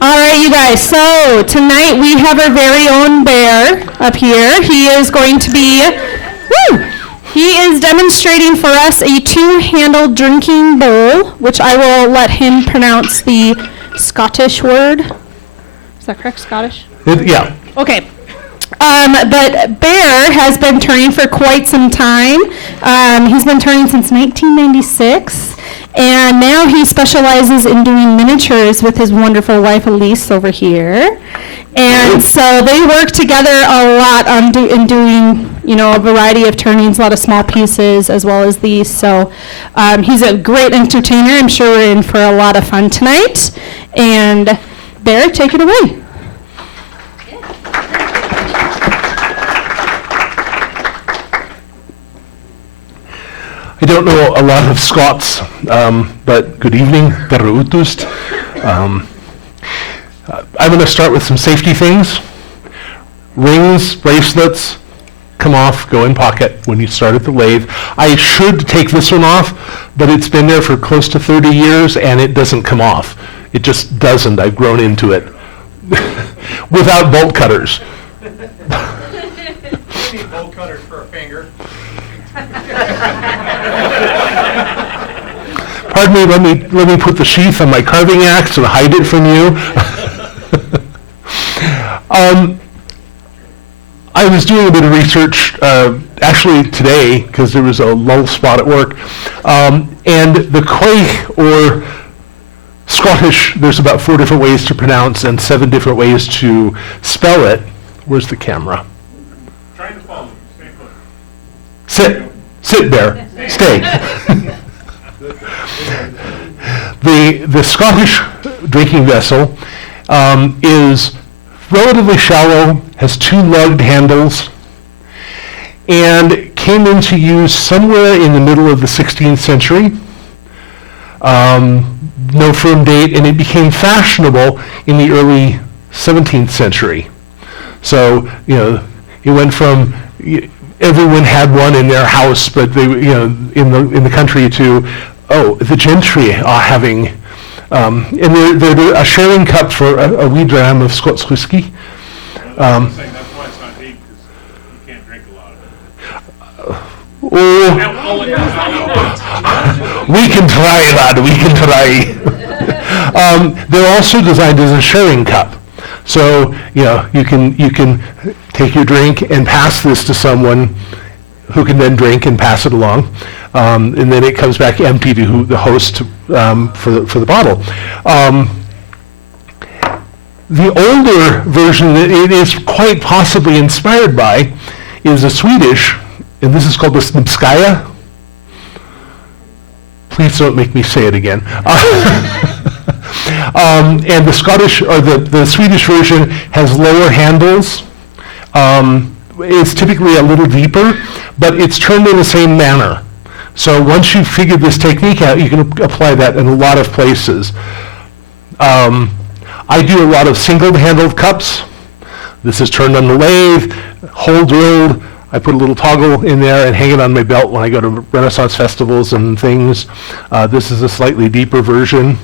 All right, you guys, so tonight we have our very own bear up here. He is going to be, he is demonstrating for us a two-handled drinking bowl, which I will let him pronounce the Scottish word. Is that correct, Scottish? Yeah. Okay. But Bear has been turning for quite some time. He's been turning since 1996. And now he specializes in doing miniatures with his wonderful wife, Elise, over here. And so they work together a lot on doing, a variety of turnings, a lot of small pieces, as well as these. So he's a great entertainer. I'm sure we're in for a lot of fun tonight. And Bear, take it away. I don't know a lot of Scots, but good evening, Terutust. I'm going to start with some safety things. Rings, bracelets, come off, go in pocket when you start at the lathe. I should take this one off, but it's been there for close to 30 years and it doesn't come off. It just doesn't. I've grown into it. Without bolt cutters. You need bolt cutters for a finger. Pardon me, let me put the sheath on my carving axe and hide it from you. I was doing a bit of research, actually today, because there was a lull spot at work, and the Quaiche, or Scottish, there's about 4 different ways to pronounce and 7 different ways to spell it. Where's the camera? Trying to follow you. Stay put. Sit there. Stay. The Scottish drinking vessel is relatively shallow, has 2 lugged handles, and came into use somewhere in the middle of the 16th century. No firm date, and it became fashionable in the early 17th century. So, it went from everyone had one in their house, but they, in the country to, the gentry are having, and they're a sharing cup for a wee dram of Scots whiskey. That's why it's not deep, because you can't drink a lot of it. We can try, lad, we can try. They're also designed as a sharing cup. So, you can take your drink and pass this to someone who can then drink and pass it along. And then it comes back empty to the host for the bottle. The older version that it is quite possibly inspired by is a Swedish, and this is called the Snipskaya. Please don't make me say it again. And the Scottish, or the Swedish version has lower handles. It's typically a little deeper, but it's turned in the same manner. So once you've figured this technique out, you can apply that in a lot of places. I do a lot of single-handled cups. This is turned on the lathe, hole drilled. I put a little toggle in there and hang it on my belt when I go to Renaissance festivals and things. This is a slightly deeper version.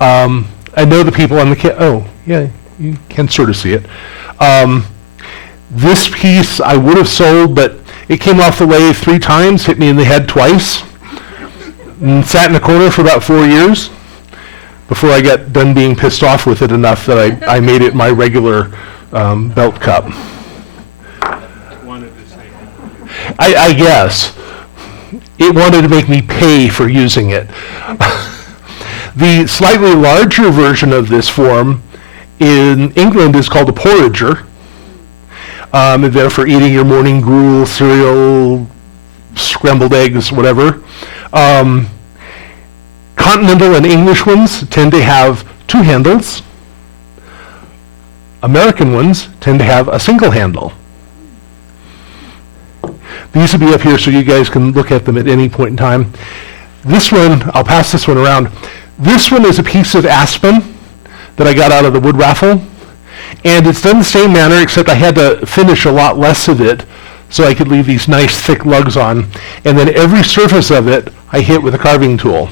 I know the people on the you can sort of see it. This piece I would have sold, but it came off the lathe 3 times, hit me in the head twice, and sat in the corner for about 4 years before I got done being pissed off with it enough that I made it my regular belt cup. I guess. It wanted to make me pay for using it. The slightly larger version of this form in England is called a porringer. They're for eating your morning gruel, cereal, scrambled eggs, whatever. Continental and English ones tend to have 2 handles. American ones tend to have a single handle. These will be up here so you guys can look at them at any point in time. This one, I'll pass this one around. This one is a piece of aspen that I got out of the wood raffle. And it's done the same manner, except I had to finish a lot less of it so I could leave these nice thick lugs on. And then every surface of it I hit with a carving tool.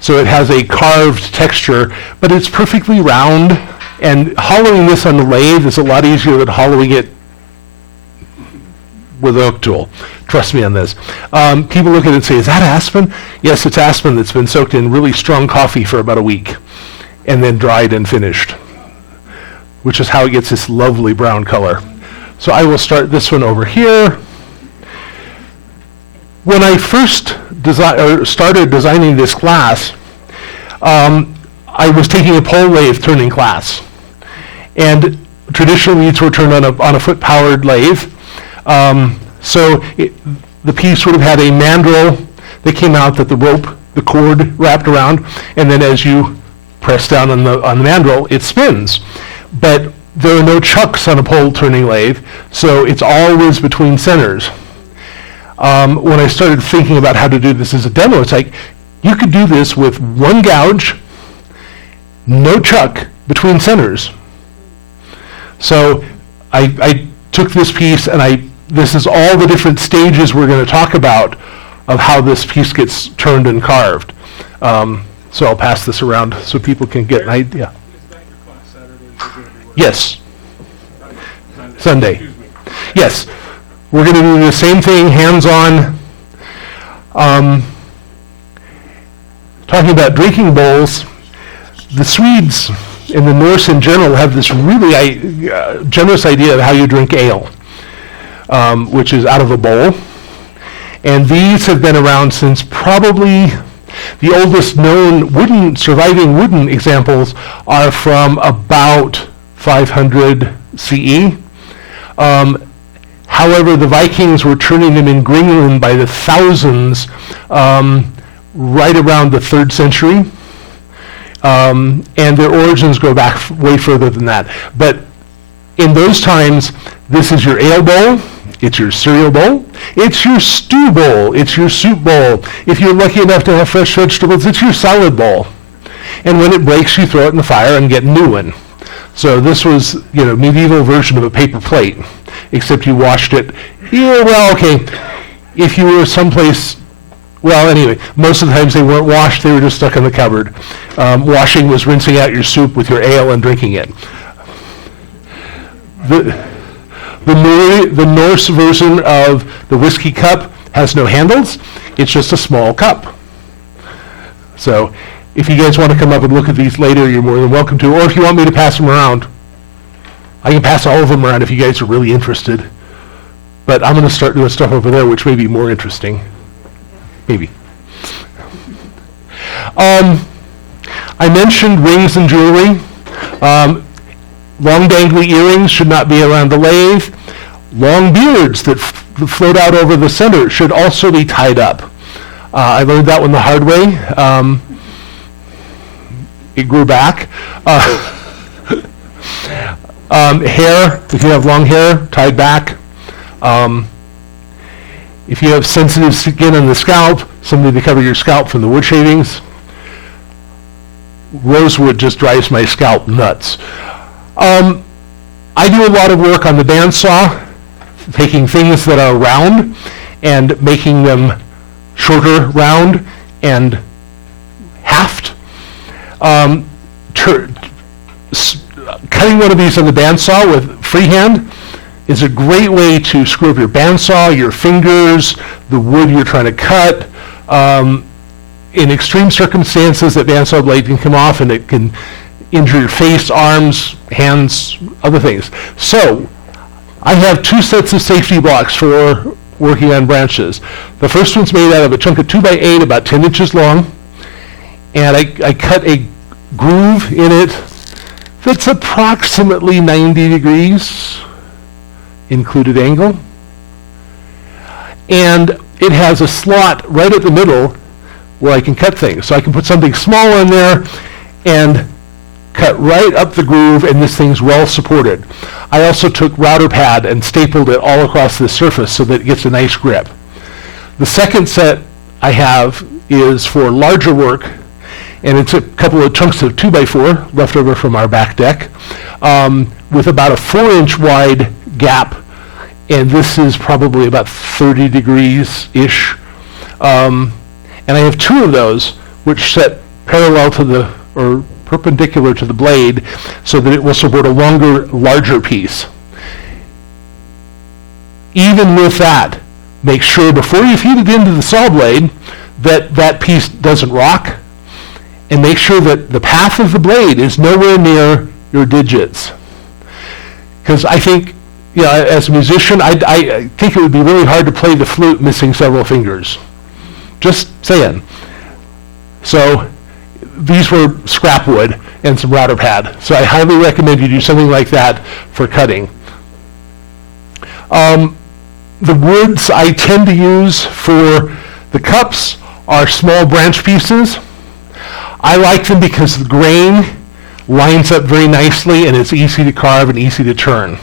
So it has a carved texture, but it's perfectly round. And hollowing this on the lathe is a lot easier than hollowing it with an oak tool. Trust me on this. People look at it and say, is that aspen? Yes, it's aspen that's been soaked in really strong coffee for about a week and then dried and finished, which is how it gets this lovely brown color. So I will start this one over here. When I first started designing this class, I was taking a pole lathe turning class. And traditionally these were turned on a foot-powered lathe. So the piece would have had a mandrel that came out that the cord wrapped around, and then as you press down on the mandrel, it spins. But there are no chucks on a pole turning lathe, so it's always between centers. When I started thinking about how to do this as a demo, it's like, you could do this with one gouge, no chuck between centers. So I took this piece and this is all the different stages we're going to talk about of how this piece gets turned and carved. So I'll pass this around so people can get an idea. Is that your class Saturday? Or is it gonna be work? Yes, Sunday. Sunday. Yes, we're going to do the same thing, hands-on. Talking about drinking bowls, the Swedes and the Norse in general have this really generous idea of how you drink ale, which is out of a bowl. And these have been around since probably the oldest known surviving wooden examples are from about 500 CE. However, the Vikings were turning them in Greenland by the thousands right around the 3rd century. And their origins go back way further than that. But in those times, this is your ale bowl, it's your cereal bowl, it's your stew bowl, it's your soup bowl. If you're lucky enough to have fresh vegetables, it's your salad bowl. And when it breaks, you throw it in the fire and get a new one. So this was, medieval version of a paper plate, except you washed it. Yeah, well, okay, if you were someplace, well, anyway, most of the times they weren't washed, they were just stuck in the cupboard. Washing was rinsing out your soup with your ale and drinking it. The Norse version of the whiskey cup has no handles. It's just a small cup. So if you guys want to come up and look at these later, you're more than welcome to. Or if you want me to pass them around, I can pass all of them around if you guys are really interested. But I'm going to start doing stuff over there, which may be more interesting. Maybe. I mentioned rings and jewelry. Long dangly earrings should not be around the lathe. Long beards that float out over the center should also be tied up. I learned that one the hard way. It grew back. Hair, if you have long hair, tied back. If you have sensitive skin on the scalp, something to cover your scalp from the wood shavings. Rosewood just drives my scalp nuts. I do a lot of work on the bandsaw, taking things that are round and making them shorter, round, and haft. Cutting one of these on the bandsaw with freehand is a great way to screw up your bandsaw, your fingers, the wood you're trying to cut. In extreme circumstances, that bandsaw blade can come off and it can injure your face, arms, hands, other things. So I have 2 sets of safety blocks for working on branches. The first one's made out of a chunk of 2x8, about 10 inches long, and I cut a groove in it that's approximately 90 degrees, included angle, and it has a slot right at the middle where I can cut things. So I can put something small in there and cut right up the groove, and this thing's well supported. I also took router pad and stapled it all across the surface so that it gets a nice grip. The second set I have is for larger work, and it's a couple of chunks of 2x4 left over from our back deck, with about a 4-inch wide gap, and this is probably about 30 degrees-ish. And I have 2 of those, which set parallel to the, or perpendicular to the blade, so that it will support a longer, larger piece. Even with that, make sure before you feed it into the saw blade that that piece doesn't rock, and make sure that the path of the blade is nowhere near your digits. Because I think, you know, as a musician, I think it would be really hard to play the flute missing several fingers. Just saying. So these were scrap wood and some router pad. So I highly recommend you do something like that for cutting. The woods I tend to use for the cups are small branch pieces. I like them because the grain lines up very nicely and it's easy to carve and easy to turn.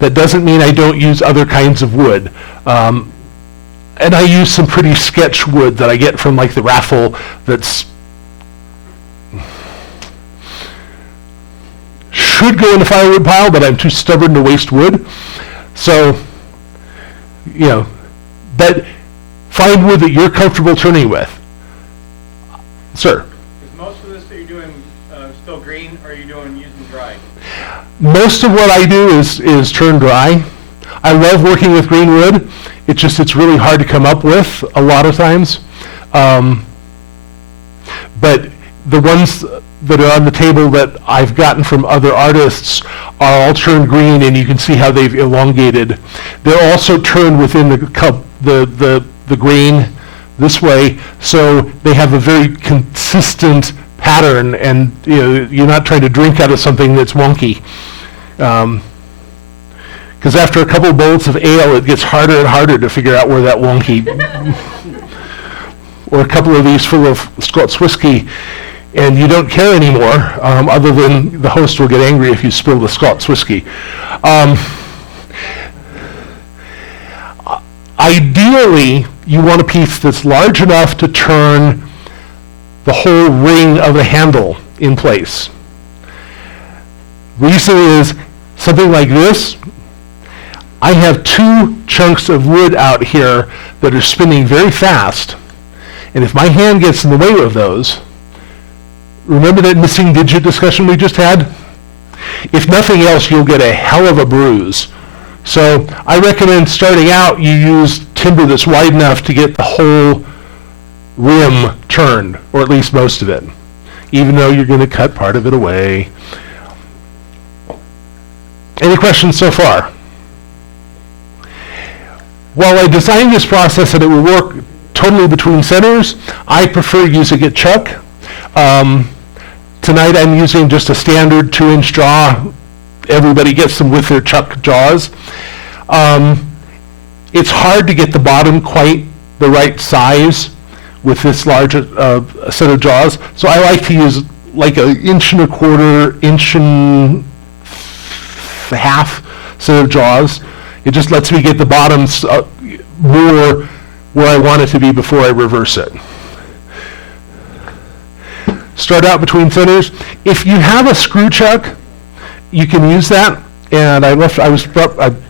That doesn't mean I don't use other kinds of wood. And I use some pretty sketch wood that I get from like the raffle that's should go in the firewood pile, but I'm too stubborn to waste wood. So, you know, but find wood that you're comfortable turning with. Sir? Is most of this that you're doing still green, or are you using dry? Most of what I do is turn dry. I love working with green wood. It's really hard to come up with a lot of times. But the ones that are on the table that I've gotten from other artists are all turned green, and you can see how they've elongated. They're also turned within the cup, the grain this way, so they have a very consistent pattern, and you know, you're not trying to drink out of something that's wonky. Because after a couple of bowls of ale, it gets harder and harder to figure out where that wonky, or a couple of these full of Scots whiskey, and you don't care anymore, other than the host will get angry if you spill the Scots whiskey. Ideally, you want a piece that's large enough to turn the whole ring of the handle in place. Reason is, something like this, I have 2 chunks of wood out here that are spinning very fast, and if my hand gets in the way of those, remember that missing digit discussion we just had? If nothing else, you'll get a hell of a bruise. So I recommend starting out, you use timber that's wide enough to get the whole rim turned, or at least most of it, even though you're going to cut part of it away. Any questions so far? While I designed this process that it would work totally between centers, I prefer using a chuck. Tonight I'm using just a standard 2-inch jaw. Everybody gets them with their chuck jaws. It's hard to get the bottom quite the right size with this large set of jaws, so I like to use like an 1.25 inch, 1.5 set of jaws. It just lets me get the bottoms more where I want it to be before I reverse it. Start out between centers. If you have a screw chuck, you can use that. And I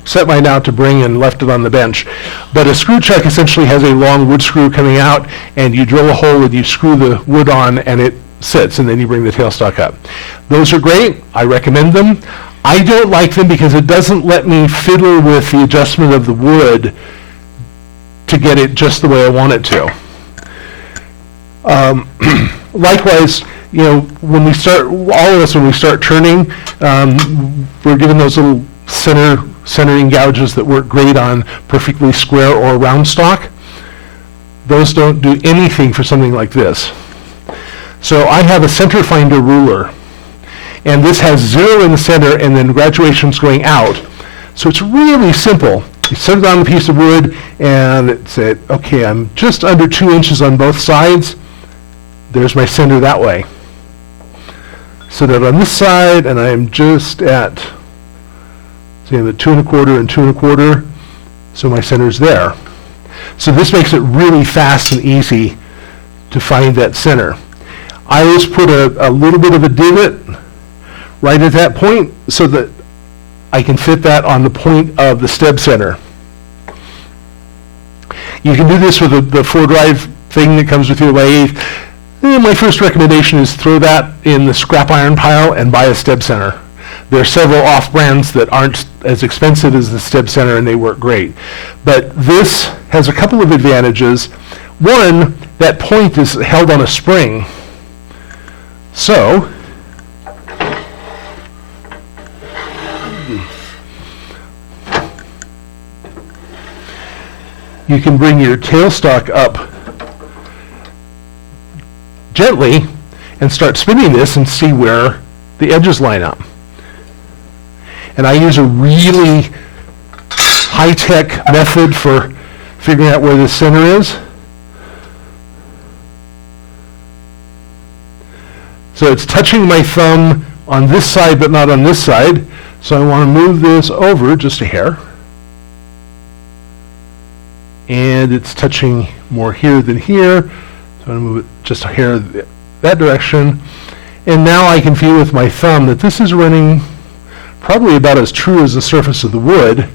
set mine out to bring and left it on the bench. But a screw chuck essentially has a long wood screw coming out, and you drill a hole and you screw the wood on, and it sits, and then you bring the tailstock up. Those are great. I recommend them. I don't like them because it doesn't let me fiddle with the adjustment of the wood to get it just the way I want it to. Likewise, you know, when we start, all of us, when we start turning, we're given those little centering gouges that work great on perfectly square or round stock. Those don't do anything for something like this. So I have a center finder ruler, and this has 0 in the center and then graduations going out. So it's really simple. You set it on a piece of wood, and it said, okay, I'm just under 2 inches on both sides. There's my center that way. Set it on this side, and I'm just at, say, the 2.25 and 2.25, so my center's there. So this makes it really fast and easy to find that center. I always put a little bit of a divot right at that point so that I can fit that on the point of the steb center. You can do this with the 4-drive thing that comes with your lathe. My first recommendation is throw that in the scrap iron pile and buy a steb center. There are several off-brands that aren't as expensive as the steb center, and they work great. But this has a couple of advantages. One, that point is held on a spring. So, you can bring your tailstock up gently and start spinning this and see where the edges line up. And I use a really high-tech method for figuring out where the center is. So it's touching my thumb on this side but not on this side. So I want to move this over just a hair. And it's touching more here than here. So I'm going to move it just a hair that direction. And now I can feel with my thumb that this is running probably about as true as the surface of the wood.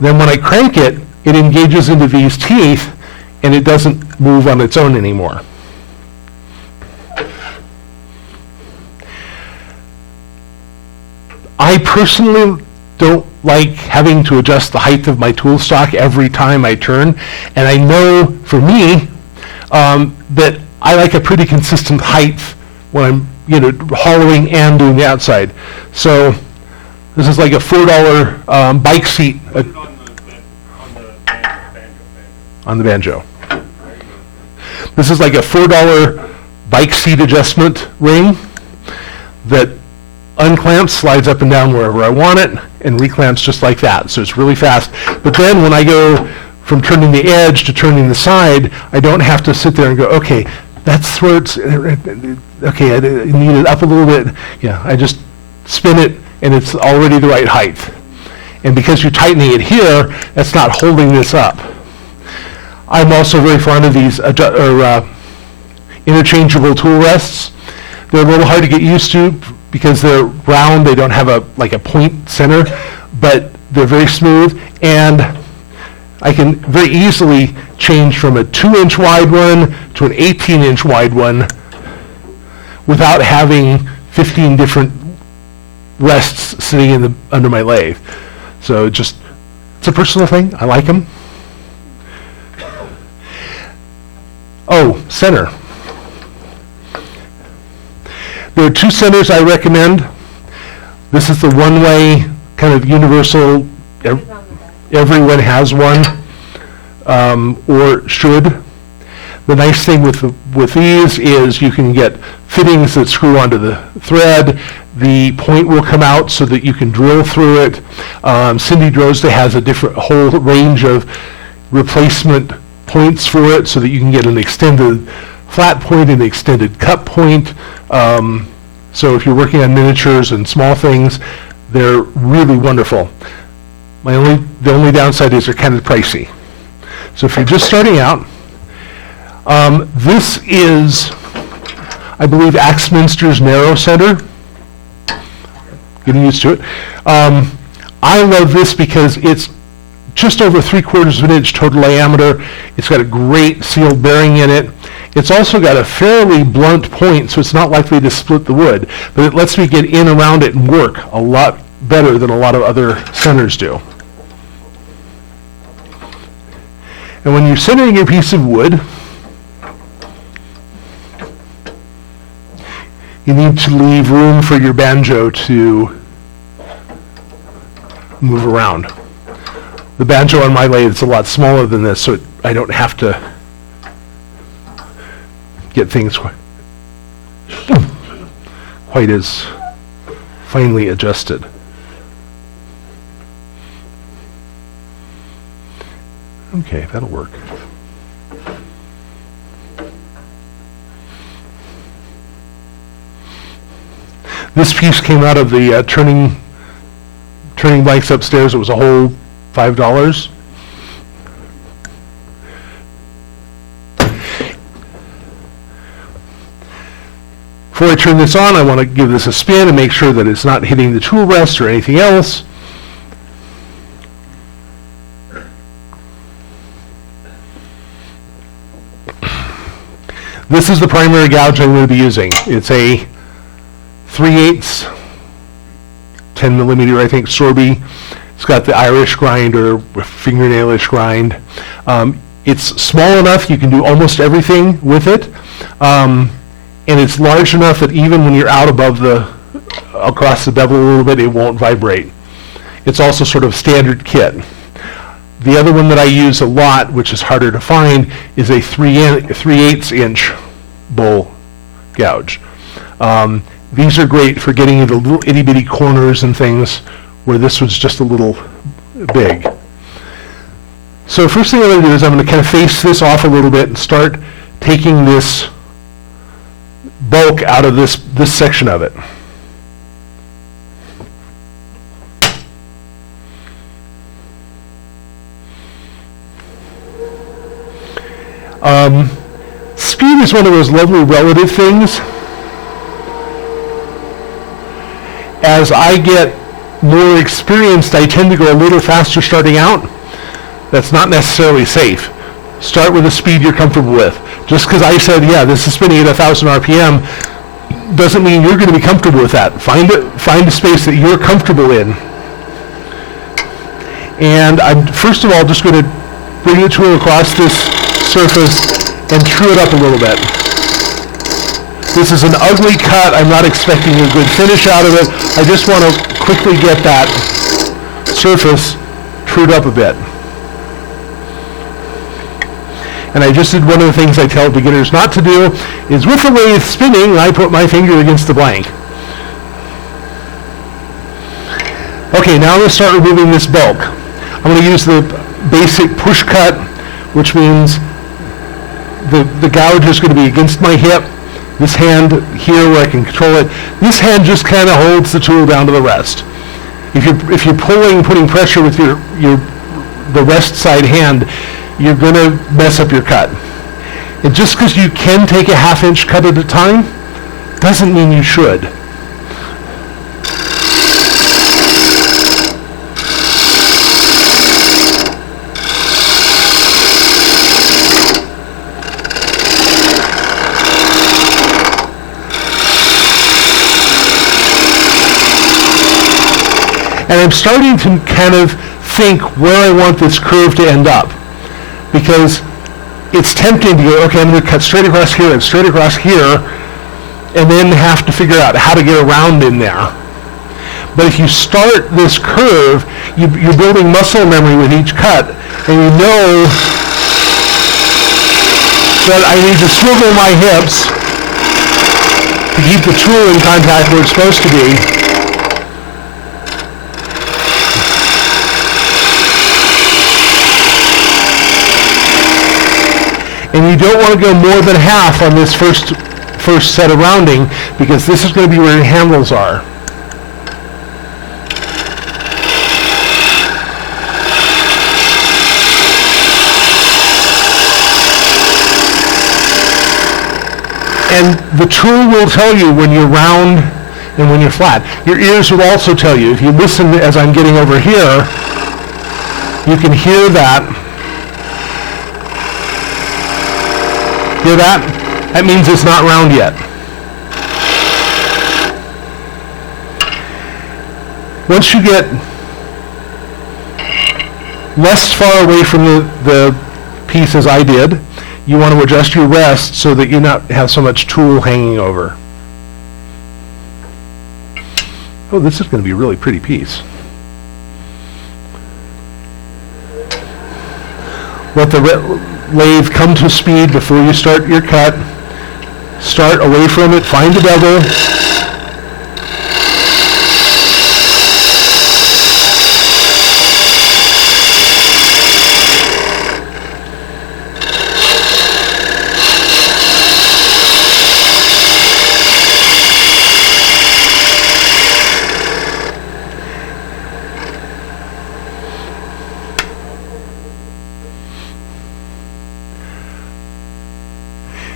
Then when I crank it, it engages into these teeth and it doesn't move on its own anymore. I personally don't like having to adjust the height of my tool stock every time I turn, and I know for me that I like a pretty consistent height when I'm hollowing and doing the outside. So this is like a $4 bike seat Put it on the banjo. This is like a $4 bike seat adjustment ring that unclamps, slides up and down wherever I want it, and reclamps just like that. So it's really fast. But then when I go from turning the edge to turning the side, I don't have to sit there and go, okay, that's where it's, okay, I need it up a little bit. Yeah, I just spin it, and it's already the right height. And because you're tightening it here, that's not holding this up. I'm also very fond of these interchangeable tool rests. They're a little hard to get used to because they're round. They don't have a point center, but they're very smooth. And I can very easily change from a 2-inch wide one to an 18-inch wide one without having 15 different rests sitting under my lathe. So it's a personal thing. I like them. Oh, center. There are two centers I recommend. This is the one-way kind of universal. Everyone has one, or should. The nice thing with these is you can get fittings that screw onto the thread. The point will come out so that you can drill through it. Cindy Drozda has a whole range of replacement points for it so that you can get an extended flat point and an extended cut point. So if you're working on miniatures and small things, they're really wonderful. The only downside is they're kind of pricey. So if you're just starting out, this is, I believe, Axminster's narrow center. Getting used to it. I love this because it's just over 3/4 of an inch total diameter. It's got a great sealed bearing in it. It's also got a fairly blunt point, so it's not likely to split the wood, but it lets me get in around it and work a lot better than a lot of other centers do. And when you're centering your piece of wood, you need to leave room for your banjo to move around. The banjo on my lathe is a lot smaller than this, so I don't have to get things quite as finely adjusted. Okay, that'll work. This piece came out of the turning bikes upstairs. It was a whole $5. Before I turn this on, I want to give this a spin and make sure that it's not hitting the tool rest or anything else. This is the primary gouge I'm going to be using. It's a 3/8, 10 millimeter, I think, Sorby. It's got the Irish grind or fingernailish grind. It's small enough you can do almost everything with it. And it's large enough that even when you're out above across the bevel a little bit, it won't vibrate. It's also sort of standard kit. The other one that I use a lot, which is harder to find, is a 3/8 inch bowl gouge. These are great for getting into little itty bitty corners and things where this was just a little big. So first thing I'm going to do is I'm going to kind of face this off a little bit and start taking this bulk out of this section of it. Speed is one of those lovely relative things. As I get more experienced, I tend to go a little faster starting out. That's not necessarily safe. Start with a speed you're comfortable with. Just because I said, yeah, this is spinning at 1,000 RPM, doesn't mean you're going to be comfortable with that. Find a space that you're comfortable in. And I'm first of all just going to bring the tool across this surface and true it up a little bit. This is an ugly cut. I'm not expecting a good finish out of it. I just want to quickly get that surface trued up a bit. And I just did one of the things I tell beginners not to do, is with the lathe spinning, I put my finger against the blank. Okay, now I'm going to start removing this bulk. I'm going to use the basic push cut, which means the gouge is going to be against my hip. This hand here where I can control it. This hand just kind of holds the tool down to the rest. If you're putting pressure with the rest side hand, you're going to mess up your cut. And just because you can take a 1/2 inch cut at a time, doesn't mean you should. And I'm starting to kind of think where I want this curve to end up. Because it's tempting to go, okay, I'm going to cut straight across here and straight across here, and then have to figure out how to get around in there. But if you start this curve, you're building muscle memory with each cut, and you know that I need to swivel my hips to keep the tool in contact where it's supposed to be. And you don't want to go more than half on this first set of rounding, because this is going to be where your handles are. And the tool will tell you when you're round and when you're flat. Your ears will also tell you. If you listen as I'm getting over here, you can hear that. Hear that? That means it's not round yet. Once you get less far away from the piece as I did, you want to adjust your rest so that you not have so much tool hanging over. Oh, this is going to be a really pretty piece. Let the lathe come to speed before you start your cut. Start away from it, find the bevel.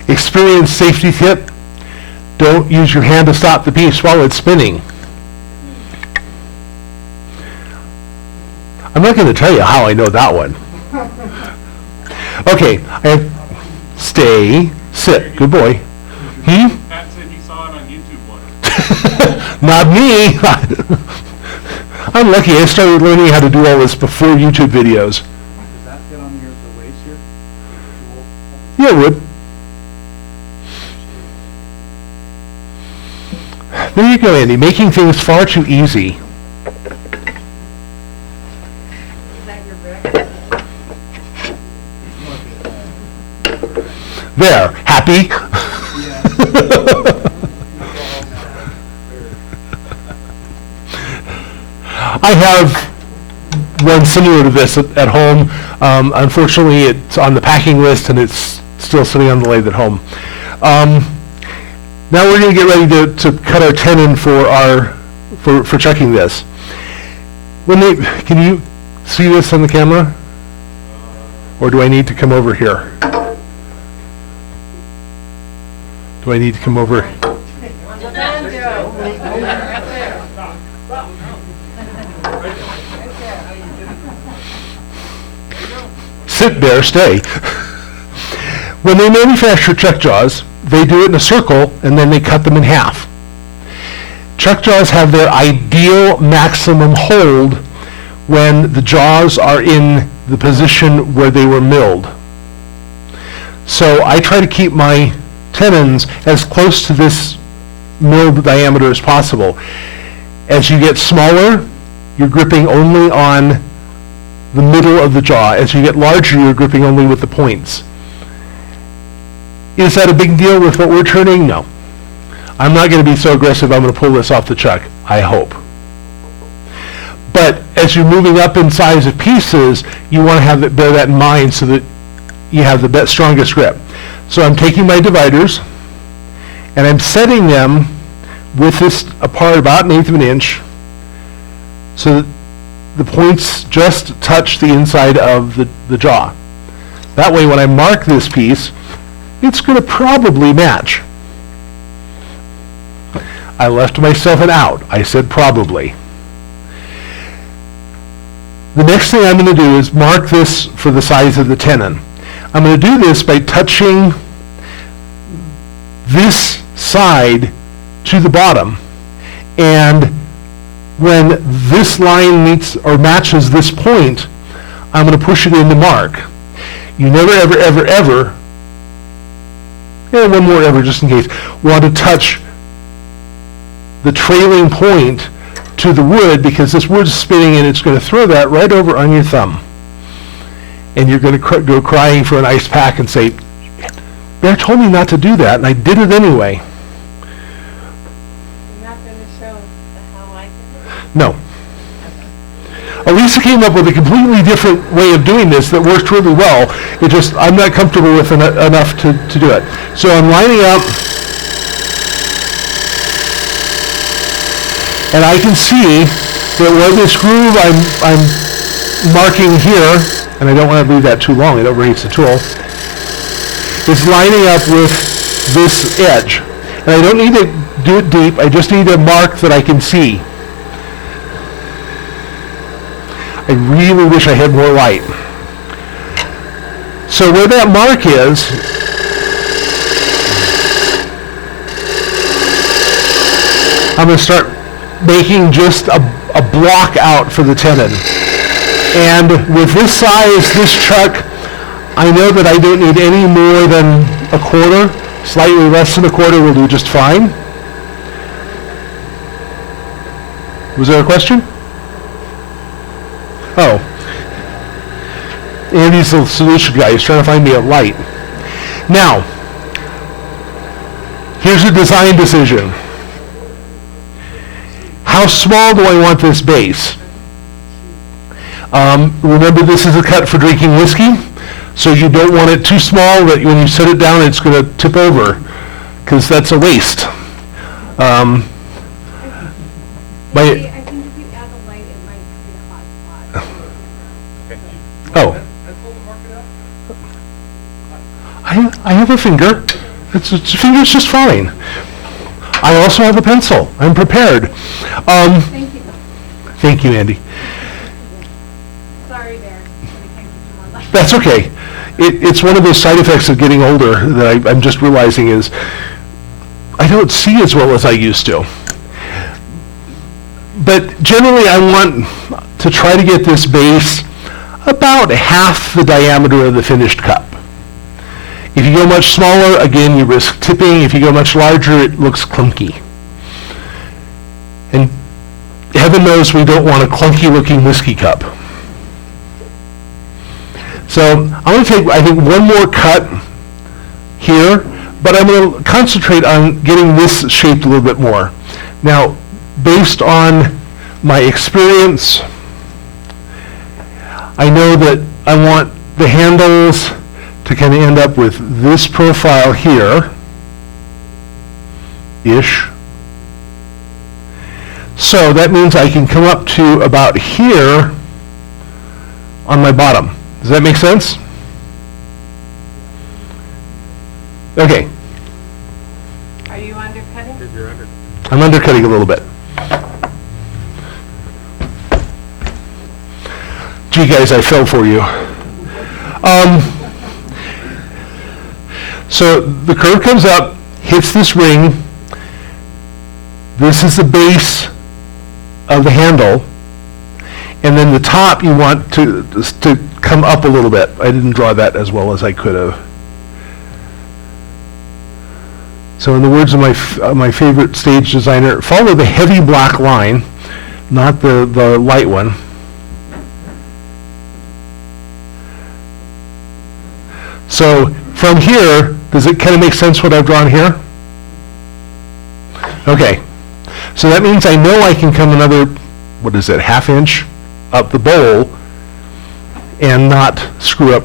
Experience safety tip: don't use your hand to stop the piece while it's spinning. I'm not going to tell you how I know that one. Okay, I have stay, Sit, good boy. Hmm? Pat said he saw it on YouTube once. Not me. I'm lucky I started learning how to do all this before YouTube videos. Does that fit on the waist here? Yeah, it would. There you go, Andy, making things far too easy. There, happy? I have one similar to this at home. Unfortunately, it's on the packing list and it's still sitting on the lathe at home. Now we're going to get ready to cut our tenon for checking this. Can you see this on the camera? Or do I need to come over here? Do I need to come over? Sit there, stay. When they manufacture chuck jaws, they do it in a circle and then they cut them in half. Chuck jaws have their ideal maximum hold when the jaws are in the position where they were milled. So I try to keep my tenons as close to this milled diameter as possible. As you get smaller, you're gripping only on the middle of the jaw. As you get larger, you're gripping only with the points. Is that a big deal with what we're turning? No. I'm not going to be so aggressive I'm going to pull this off the chuck, I hope. But as you're moving up in size of pieces, you want to bear that in mind so that you have the strongest grip. So I'm taking my dividers and I'm setting them with this apart about 1/8 of an inch so that the points just touch the inside of the jaw. That way when I mark this piece, it's going to probably match. I left myself an out. I said probably. The next thing I'm going to do is mark this for the size of the tenon. I'm going to do this by touching this side to the bottom. And when this line meets or matches this point, I'm going to push it in to mark. You never, ever, ever, ever, one more ever just in case, want to touch the trailing point to the wood because this wood's spinning and it's going to throw that right over on your thumb. And you're going to go crying for an ice pack and say, Bear told me not to do that and I did it anyway. You're not going to show how I did it? No. Elisa came up with a completely different way of doing this that worked really well. It just, I'm not comfortable with enough to do it. So I'm lining up, and I can see that where this groove I'm marking here, and I don't want to leave that too long, it overheats the tool, is lining up with this edge. And I don't need to do it deep, I just need a mark that I can see. I really wish I had more light. So where that mark is, I'm going to start making just a block out for the tenon. And with this size, this chuck, I know that I don't need any more than a quarter. Slightly less than a quarter will do just fine. Was there a question? Oh. Andy's the solution guy. He's trying to find me a light. Now, here's a design decision. How small do I want this base? Remember, this is a cut for drinking whiskey, so you don't want it too small that when you set it down it's going to tip over, because that's a waste. I think if you add the light, it might create a hot spot. Oh. I have a finger. A finger's just fine. I also have a pencil. I'm prepared. Thank you. Thank you, Andy. Sorry, Bear. We can't give you more light. That's okay. it's one of those side effects of getting older that I'm just realizing is I don't see as well as I used to. But generally I want to try to get this base about half the diameter of the finished cup. If you go much smaller, again, you risk tipping. If you go much larger, it looks clunky. And heaven knows we don't want a clunky-looking whiskey cup. So I'm going to take, I think, one more cut here, but I'm going to concentrate on getting this shaped a little bit more. Now, based on my experience, I know that I want the handles to kind of end up with this profile here, ish. So that means I can come up to about here on my bottom. Does that make sense? Okay. Are you undercutting? I'm undercutting a little bit. Gee, guys, I fell for you. So the curve comes up, hits this ring. This is the base of the handle. And then the top you want to come up a little bit. I didn't draw that as well as I could have. So in the words of my favorite stage designer, follow the heavy black line, not the light one. So from here, does it kind of make sense what I've drawn here? Okay. So that means I know I can come another, what is it, ½ inch up the bowl and not screw up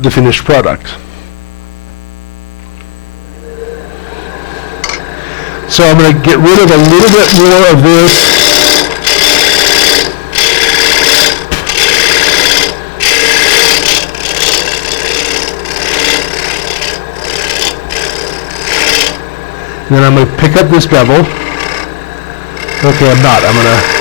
the finished product. So I'm going to get rid of a little bit more of this. And then I'm going to pick up this bevel. Okay, I'm not. I'm going to...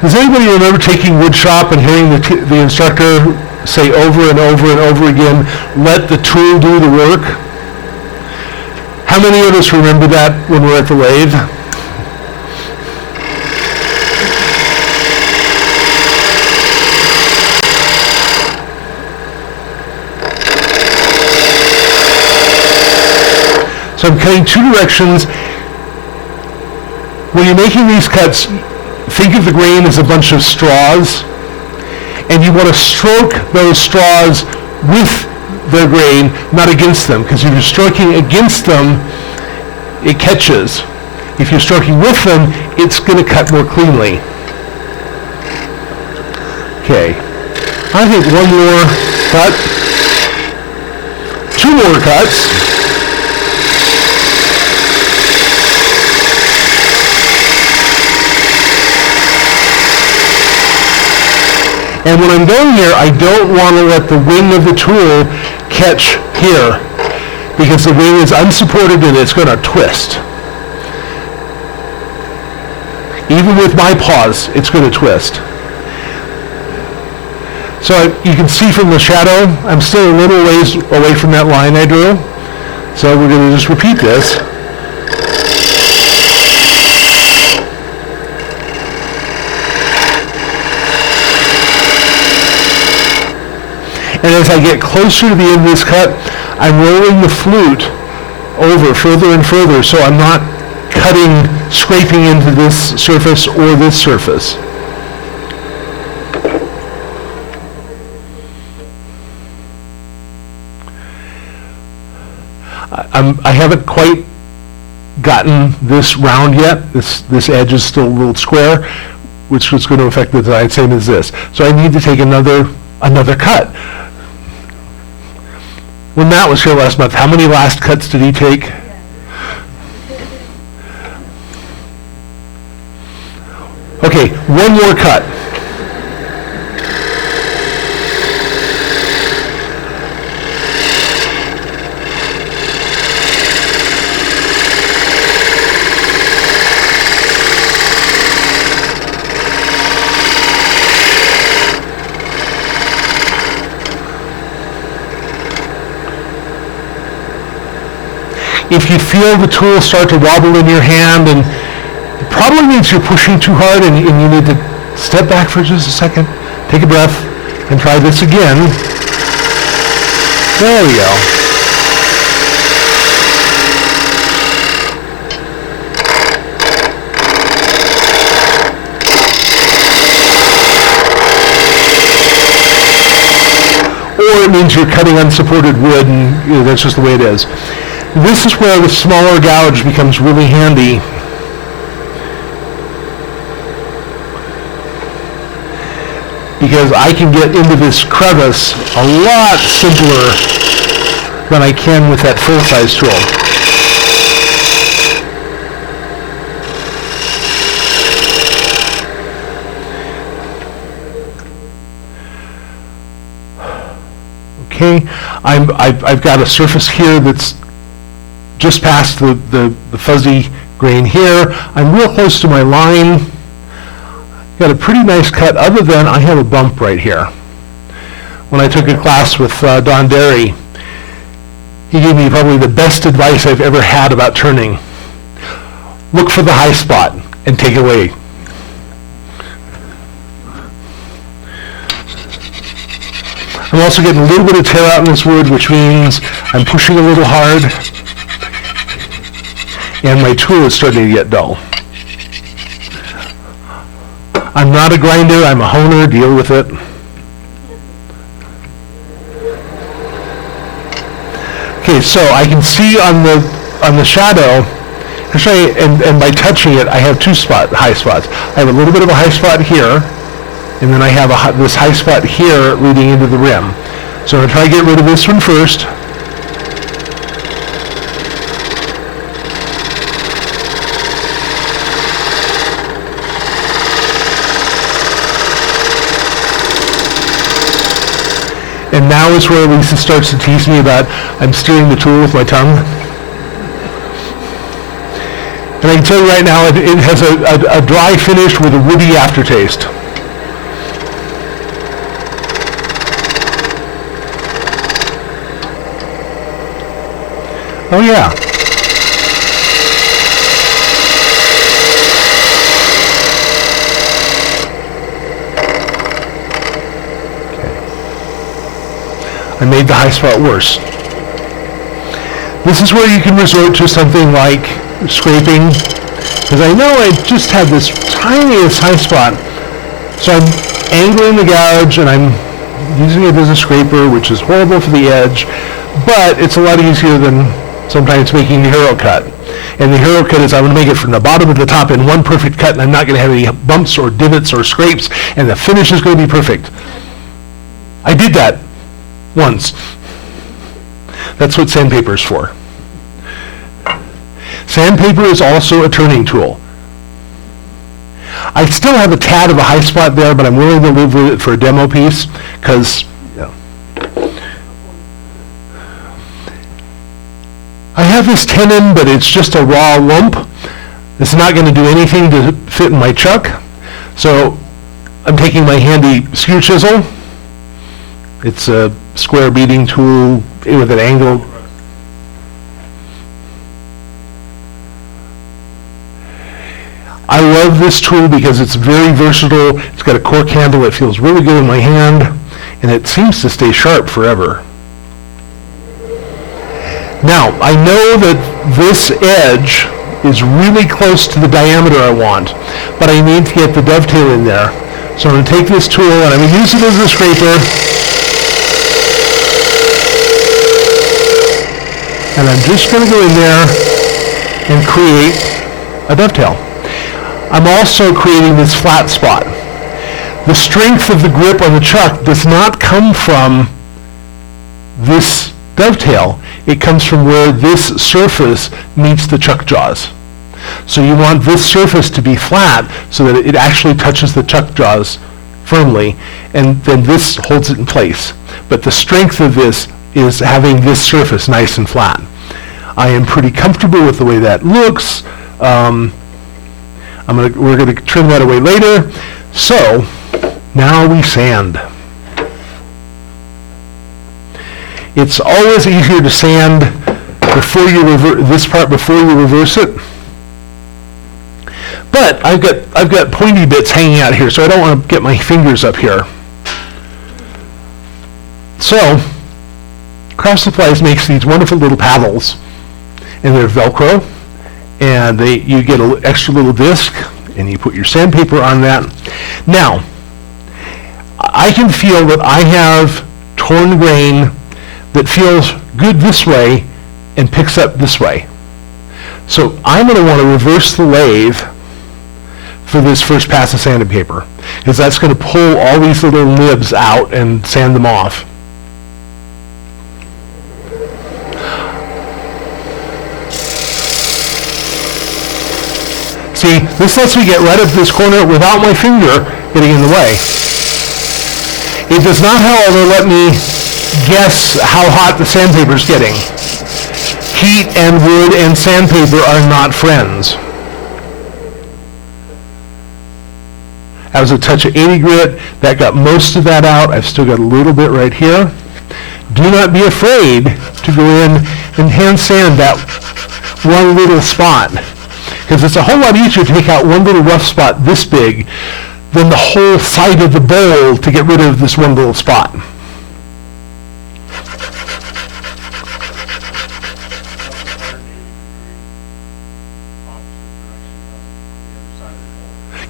Does anybody remember taking wood shop and hearing the instructor say over and over and over again, let the tool do the work? How many of us remember that when we're at the lathe? So I'm cutting two directions. When you're making these cuts, think of the grain as a bunch of straws, and you want to stroke those straws with the grain, not against them, because if you're stroking against them, it catches. If you're stroking with them, it's going to cut more cleanly. Okay. I think one more cut. Two more cuts. And when I'm going here, I don't want to let the wing of the tool catch here, because the wing is unsupported and it's going to twist. Even with my paws, it's going to twist. So you can see from the shadow, I'm still a little ways away from that line I drew. So we're going to just repeat this. And as I get closer to the end of this cut, I'm rolling the flute over further and further, so I'm not cutting, scraping into this surface or this surface. I haven't quite gotten this round yet. This edge is still a little square, which is going to affect the design, same as this. So I need to take another cut. When Matt was here last month, how many last cuts did he take? Okay, one more cut. If you feel the tool start to wobble in your hand, and it probably means you're pushing too hard and you need to step back for just a second, take a breath, and try this again. There we go. Or it means you're cutting unsupported wood, and that's just the way it is. This is where the smaller gouge becomes really handy. Because I can get into this crevice a lot simpler than I can with that full-size tool. Okay, I've got a surface here that's just past the fuzzy grain here. I'm real close to my line. Got a pretty nice cut, other than I have a bump right here. When I took a class with Don Derry, he gave me probably the best advice I've ever had about turning. Look for the high spot and take it away. I'm also getting a little bit of tear out in this wood, which means I'm pushing a little hard, and my tool is starting to get dull. I'm not a grinder, I'm a honer, deal with it. Okay, so I can see on the shadow, actually, and by touching it, I have two high spots. I have a little bit of a high spot here, and then I have this high spot here leading into the rim. So I'm going to try to get rid of this one first. And now is where Lisa starts to tease me about I'm steering the tool with my tongue. And I can tell you right now, it has a dry finish with a woody aftertaste. Oh yeah. I made the high spot worse. This is where you can resort to something like scraping, because I know I just had this tiniest high spot. So I'm angling the gouge and I'm using it as a scraper, which is horrible for the edge, but it's a lot easier than sometimes making the hero cut. And the hero cut is I'm going to make it from the bottom to the top in one perfect cut, and I'm not going to have any bumps or divots or scrapes, and the finish is going to be perfect. I did that once. That's what sandpaper is for. Sandpaper is also a turning tool. I still have a tad of a high spot there, but I'm willing to live with it for a demo piece, because I have this tenon, but it's just a raw lump. It's not going to do anything to fit in my chuck. So I'm taking my handy skewer chisel. It's a square beading tool with an angle. I love this tool because it's very versatile. It's got a cork handle that feels really good in my hand, and it seems to stay sharp forever. Now, I know that this edge is really close to the diameter I want, but I need to get the dovetail in there. So I'm going to take this tool and I'm going to use it as a scraper. And I'm just going to go in there and create a dovetail. I'm also creating this flat spot. The strength of the grip on the chuck does not come from this dovetail. It comes from where this surface meets the chuck jaws. So you want this surface to be flat so that it actually touches the chuck jaws firmly, and then this holds it in place. But the strength of this is having this surface nice and flat. I am pretty comfortable with the way that looks. We're going to trim that away later. So now we sand. It's always easier to sand before you this part before you reverse it. But I've got pointy bits hanging out here, so I don't want to get my fingers up here. So, Craft Supplies makes these wonderful little paddles, and they're Velcro, and you get an extra little disc, and you put your sandpaper on that. Now, I can feel that I have torn grain that feels good this way and picks up this way. So I'm going to want to reverse the lathe for this first pass of sandpaper, because that's going to pull all these little nibs out and sand them off. See, this lets me get right up this corner without my finger getting in the way. It does not, however, let me guess how hot the sandpaper is getting. Heat and wood and sandpaper are not friends. That was a touch of 80 grit. That got most of that out. I've still got a little bit right here. Do not be afraid to go in and hand sand that one little spot, because it's a whole lot easier to take out one little rough spot this big than the whole side of the bowl to get rid of this one little spot.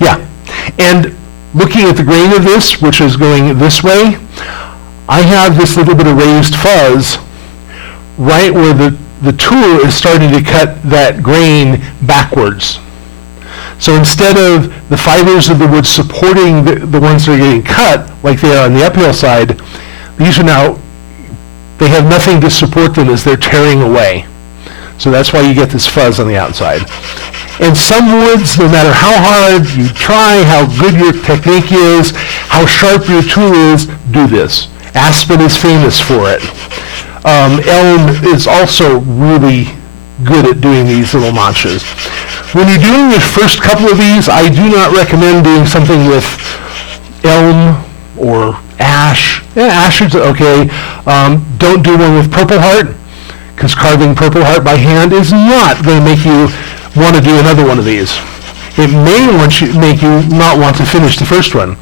Yeah, and looking at the grain of this, which is going this way, I have this little bit of raised fuzz right where the tool is starting to cut that grain backwards. So instead of the fibers of the wood supporting the ones that are getting cut, like they are on the uphill side, these are now, they have nothing to support them as they're tearing away. So that's why you get this fuzz on the outside. And some woods, no matter how hard you try, how good your technique is, how sharp your tool is, do this. Aspen is famous for it. Elm is also really good at doing these little notches. When you're doing the first couple of these, I do not recommend doing something with elm or ash. Yeah, ash is okay. Don't do one with Purple Heart, because carving Purple Heart by hand is not going to make you want to do another one of these. It may make you not want to finish the first one.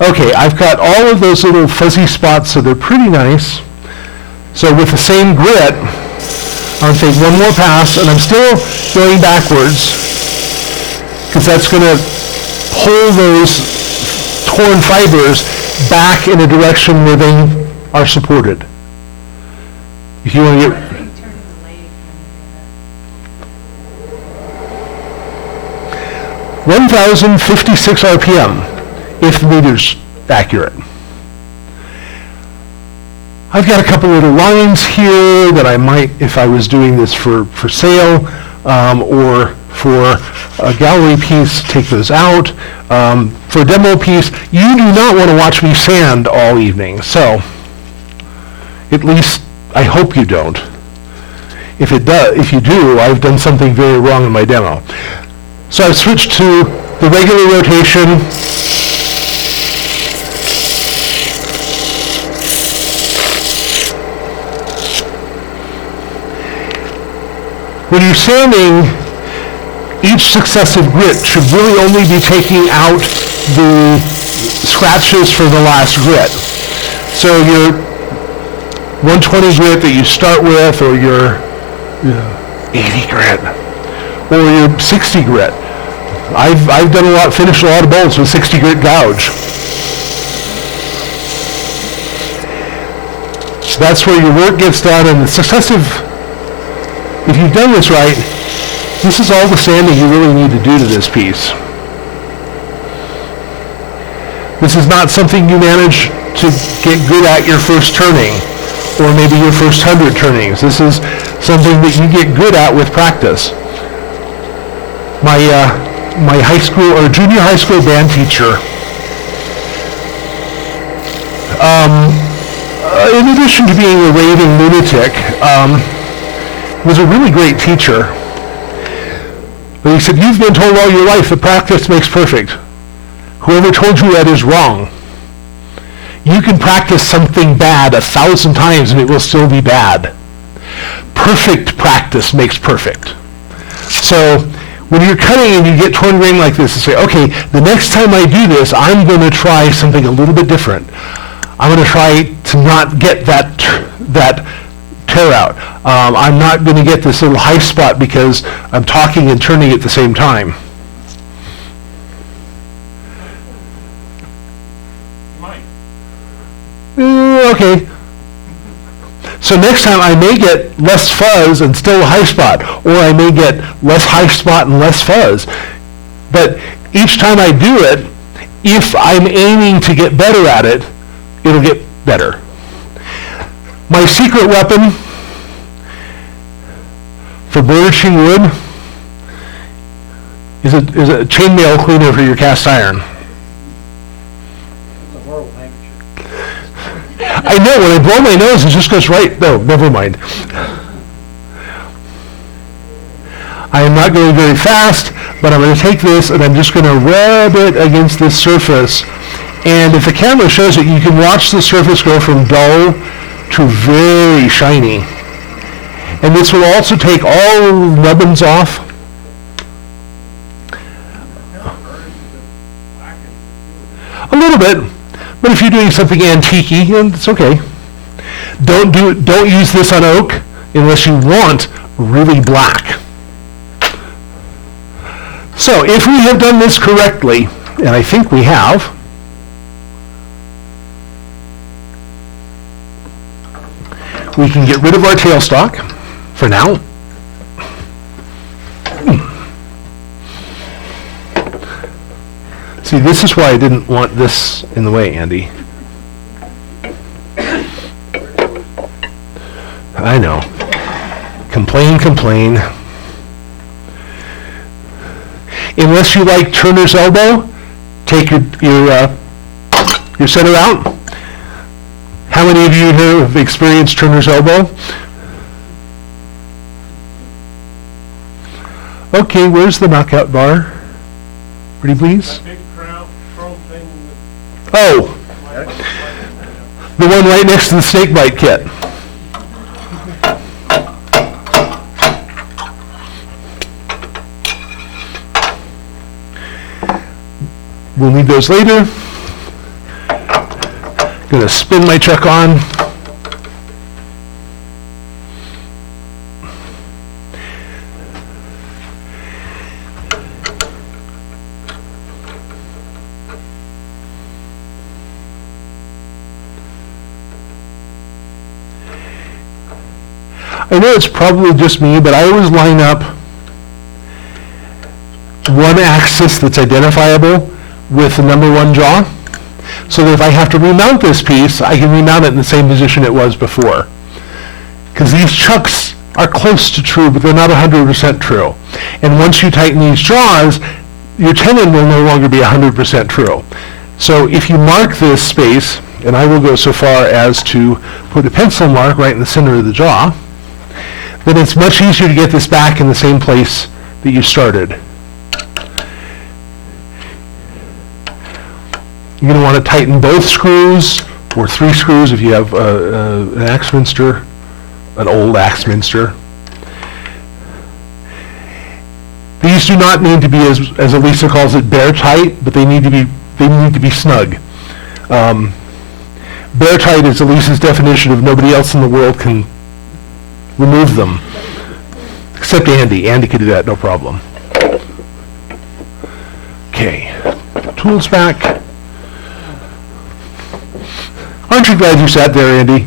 Okay, I've got all of those little fuzzy spots, so they're pretty nice. So with the same grit, I'll take one more pass, and I'm still going backwards, because that's going to pull those torn fibers back in a direction where they are supported. If you want to get 1,056 RPM, if the meter's accurate. I've got a couple little lines here that I might, if I was doing this for sale or for a gallery piece, take those out. For a demo piece, you do not want to watch me sand all evening, so at least I hope you don't. If you do, I've done something very wrong in my demo. So I've switched to the regular rotation. When you're sanding, each successive grit should really only be taking out the scratches for the last grit. So your 120 grit that you start with, or your 80 grit, or your 60 grit. I've done finished a lot of bowls with 60 grit gouge. That's where your work gets done, and the successive, if you've done this right, this is all the sanding you really need to do to this piece. This is not something you manage to get good at your first turning, or maybe your first 100 turnings. This is something that you get good at with practice. My high school or junior high school band teacher, in addition to being a raving lunatic, was a really great teacher. But he said, "You've been told all your life that practice makes perfect. Whoever told you that is wrong. You can practice something bad 1,000 times and it will still be bad. perfect practice makes perfect. So when you're cutting and you get torn grain like this, you say, okay, the next time I do this, I'm going to try something a little bit different. I'm going to try to not get that tear out. I'm not going to get this little high spot because I'm talking and turning at the same time. Mike, Okay. So next time I may get less fuzz and still a high spot, or I may get less high spot and less fuzz. But each time I do it, if I'm aiming to get better at it, it'll get better. My secret weapon for burnishing wood is a chainmail cleaner for your cast iron. I know, when I blow my nose, it just goes right. No, never mind. I am not going very fast, but I'm going to take this and I'm just going to rub it against this surface. And if the camera shows it, you can watch the surface go from dull to very shiny. And this will also take all nubbins off. A little bit. But if you're doing something antique-y, it's okay. Don't use this on oak unless you want really black. So if we have done this correctly, and I think we have, we can get rid of our tailstock for now. See, this is why I didn't want this in the way, Andy. I know. Complain, complain. Unless you like Turner's elbow, take your center out. How many of you here have experienced Turner's elbow? Okay, where's the knockout bar? Pretty please? that big chrome thing with Oh, the one right next to the snake bite kit. We'll need those later. Gonna spin my chuck on. I know it's probably just me, but I always line up one axis that's identifiable with the number one jaw, so that if I have to remount this piece, I can remount it in the same position it was before. Because these chucks are close to true, but they're not 100% true. And once you tighten these jaws, your tenon will no longer be 100% true. So if you mark this space, and I will go so far as to put a pencil mark right in the center of the jaw, then it's much easier to get this back in the same place that you started. You're going to want to tighten both screws, or 3 screws if you have an Axminster, an old Axminster. These do not need to be, as Elisa calls it, bear tight, but they need to be snug. Bear tight is Elisa's definition of nobody else in the world can remove them, except Andy. Andy could do that, no problem. Okay, tools back. Aren't you glad you sat there, Andy?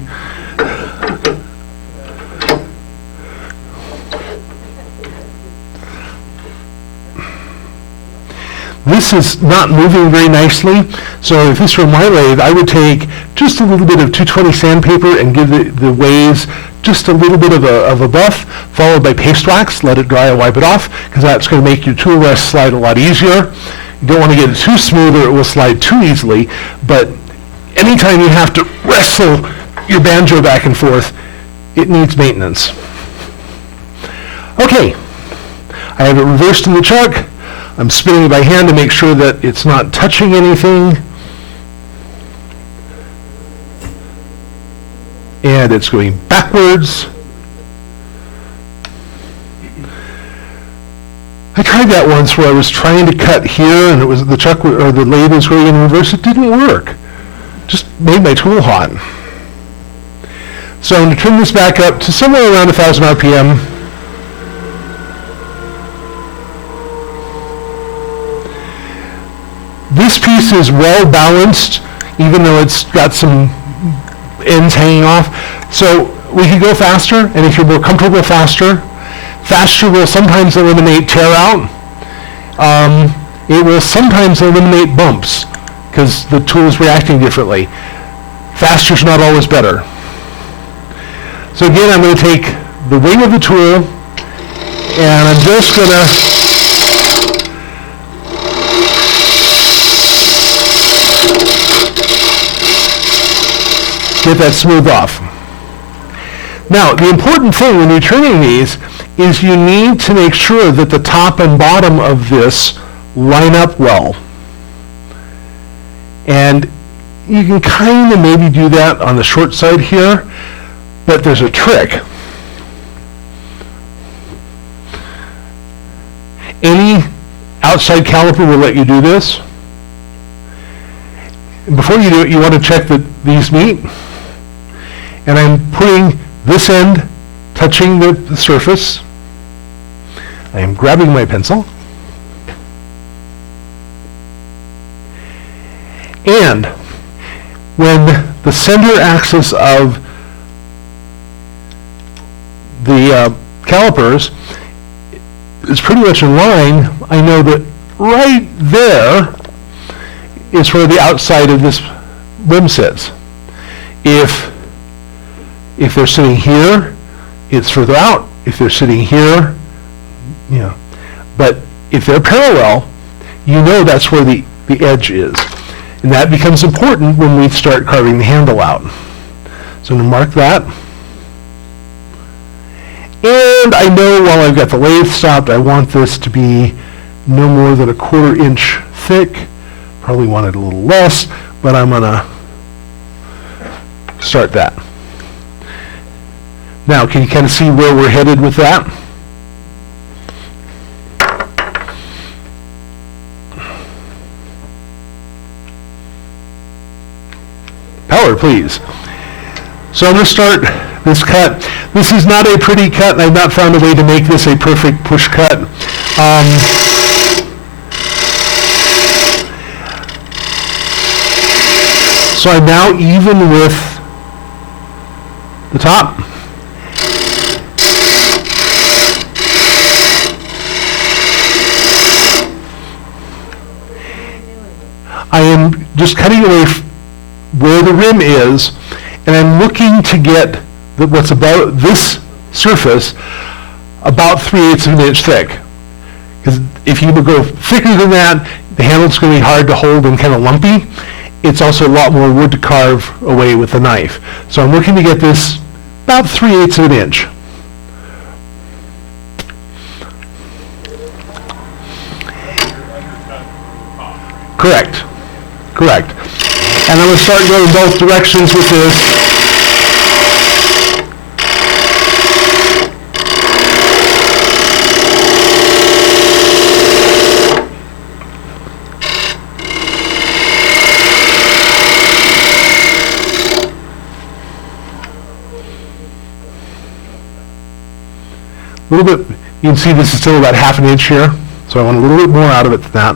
This is not moving very nicely, so if this were my lathe, I would take just a little bit of 220 sandpaper and give the ways just a little bit of a buff, followed by paste wax. Let it dry and wipe it off, because that's going to make your tool rest slide a lot easier. You don't want to get it too smooth or it will slide too easily, but anytime you have to wrestle your banjo back and forth, it needs maintenance. Okay, I have it reversed in the chuck. I'm spinning it by hand to make sure that it's not touching anything. And it's going backwards. I tried that once where I was trying to cut here and it was the chuck or the lathe was going in reverse. It didn't work. Just made my tool hot. So I'm going to turn this back up to somewhere around 1,000 RPM. This piece is well balanced, even though it's got some ends hanging off. So we could go faster, and if you're more comfortable faster will sometimes eliminate tear out. It will sometimes eliminate bumps, because the tool is reacting differently. Faster's not always better. So again, I'm going to take the wing of the tool, and I'm just going to get that smooth off. Now, the important thing when you're turning these is you need to make sure that the top and bottom of this line up well. And you can kind of maybe do that on the short side here, but there's a trick. Any outside caliper will let you do this. And before you do it, you want to check that these meet. And I'm putting this end touching the surface. I am grabbing my pencil. And when the center axis of the calipers is pretty much in line, I know that right there is where the outside of this rim sits. If they're sitting here, it's further out. If they're sitting here, but if they're parallel, you know that's where the edge is. And that becomes important when we start carving the handle out. So I'm going to mark that. And I know while I've got the lathe stopped, I want this to be no more than 1/4 inch thick. Probably want it a little less, but I'm going to start that. Now, can you kind of see where we're headed with that? Power, please. So I'm going to start this cut. This is not a pretty cut, and I've not found a way to make this a perfect push cut. So I'm now even with the top. I am just cutting away where the rim is, and I'm looking to get what's about this surface about 3/8 of an inch thick. Because if you go thicker than that, the handle's going to be hard to hold and kind of lumpy. It's also a lot more wood to carve away with the knife. So I'm looking to get this about 3/8 of an inch. Correct. Correct. And I'm going to start going both directions with this. A little bit, you can see this is still about 1/2 inch here, so I want a little bit more out of it than that.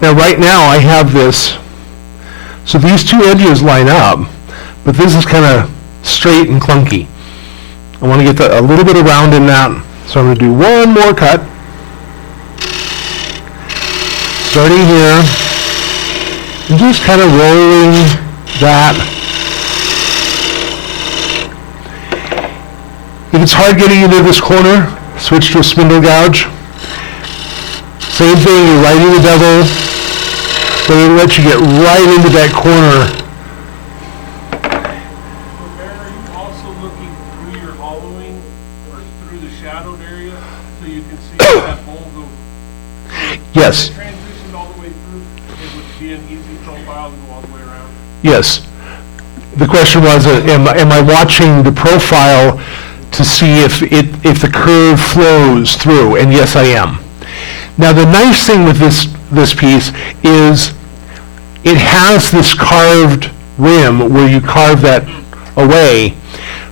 Now right now I have this, so these two edges line up, but this is kind of straight and clunky. I want to get a little bit of round in that, so I'm going to do one more cut. Starting here, and just kind of rolling that. If it's hard getting into this corner, switch to a spindle gouge. Same thing, you're riding the bevel, but it lets you get right into that corner. So Bear, are you also looking through your hollowing or through the shadowed area so you can see that bowl go? Yes, If it transitioned all the way through, it would be an easy profile to go all the way around. yes. The question was, am I watching the profile to see if the curve flows through? And yes, I am. Now, the nice thing with this piece is it has this carved rim where you carve that away,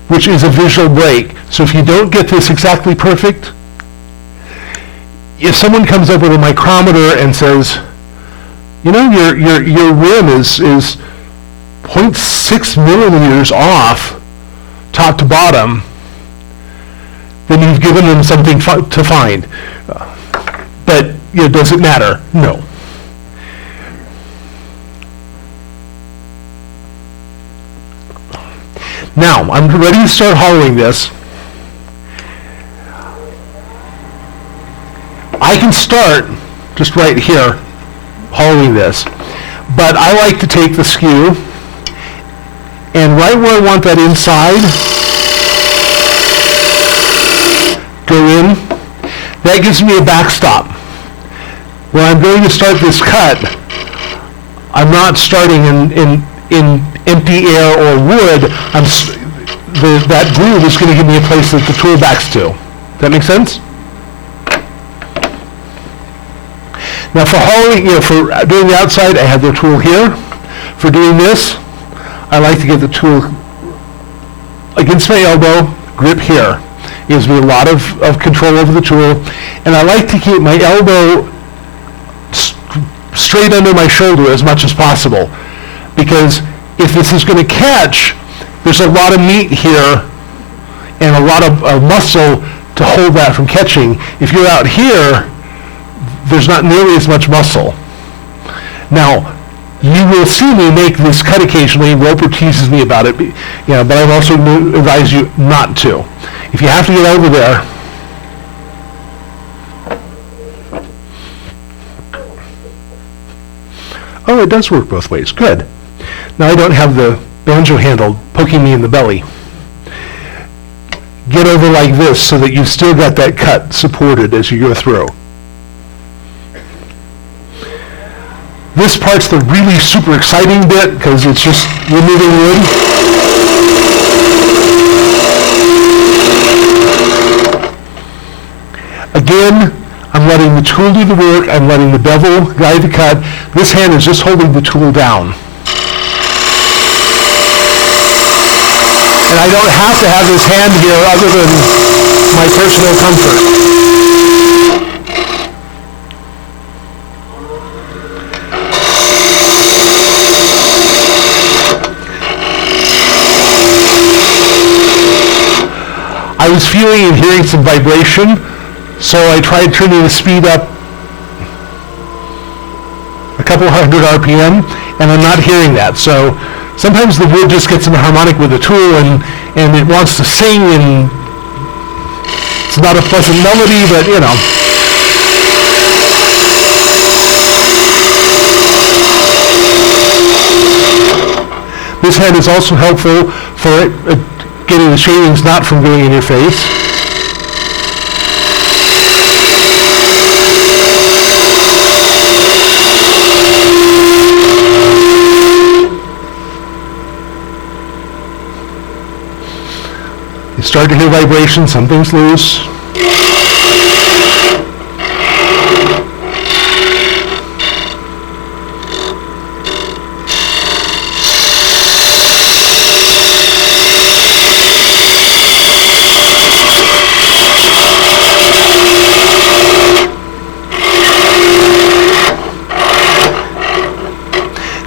which is a visual break. So if you don't get this exactly perfect, if someone comes up with a micrometer and says, you know, your rim is 0.6 millimeters off, top to bottom, then you've given them something to find. But, you know, does it matter? No. Now, I'm ready to start hollowing this. I can start just right here, hollowing this. But I like to take the skew, and right where I want that inside, go in. That gives me a backstop. When I'm going to start this cut, I'm not starting in empty air or wood. That groove is going to give me a place that the tool backs to. Does that make sense? Now for hollowing, for doing the outside, I have the tool here. For doing this, I like to get the tool against my elbow, grip here. It gives me a lot of control over the tool. And I like to keep my elbow straight under my shoulder as much as possible. Because if this is going to catch, there's a lot of meat here and a lot of muscle to hold that from catching. If you're out here, there's not nearly as much muscle. Now, you will see me make this cut occasionally. Roper teases me about it, but I've also advised you not to. If you have to get over there, oh, it does work both ways. Good. Now I don't have the banjo handle poking me in the belly. Get over like this so that you've still got that cut supported as you go through. This part's the really super exciting bit because it's just removing wood. Again, I'm letting the tool do the work. I'm letting the bevel guide the cut. This hand is just holding the tool down. And I don't have to have this hand here other than my personal comfort. I was feeling and hearing some vibration, so I tried turning the speed up a couple hundred RPM, and I'm not hearing that. So sometimes the wood just gets in harmonic with the tool, and it wants to sing, and it's not a pleasant melody, but you know. This hand is also helpful for getting the shavings not from going in your face. You start to hear vibration, something's loose.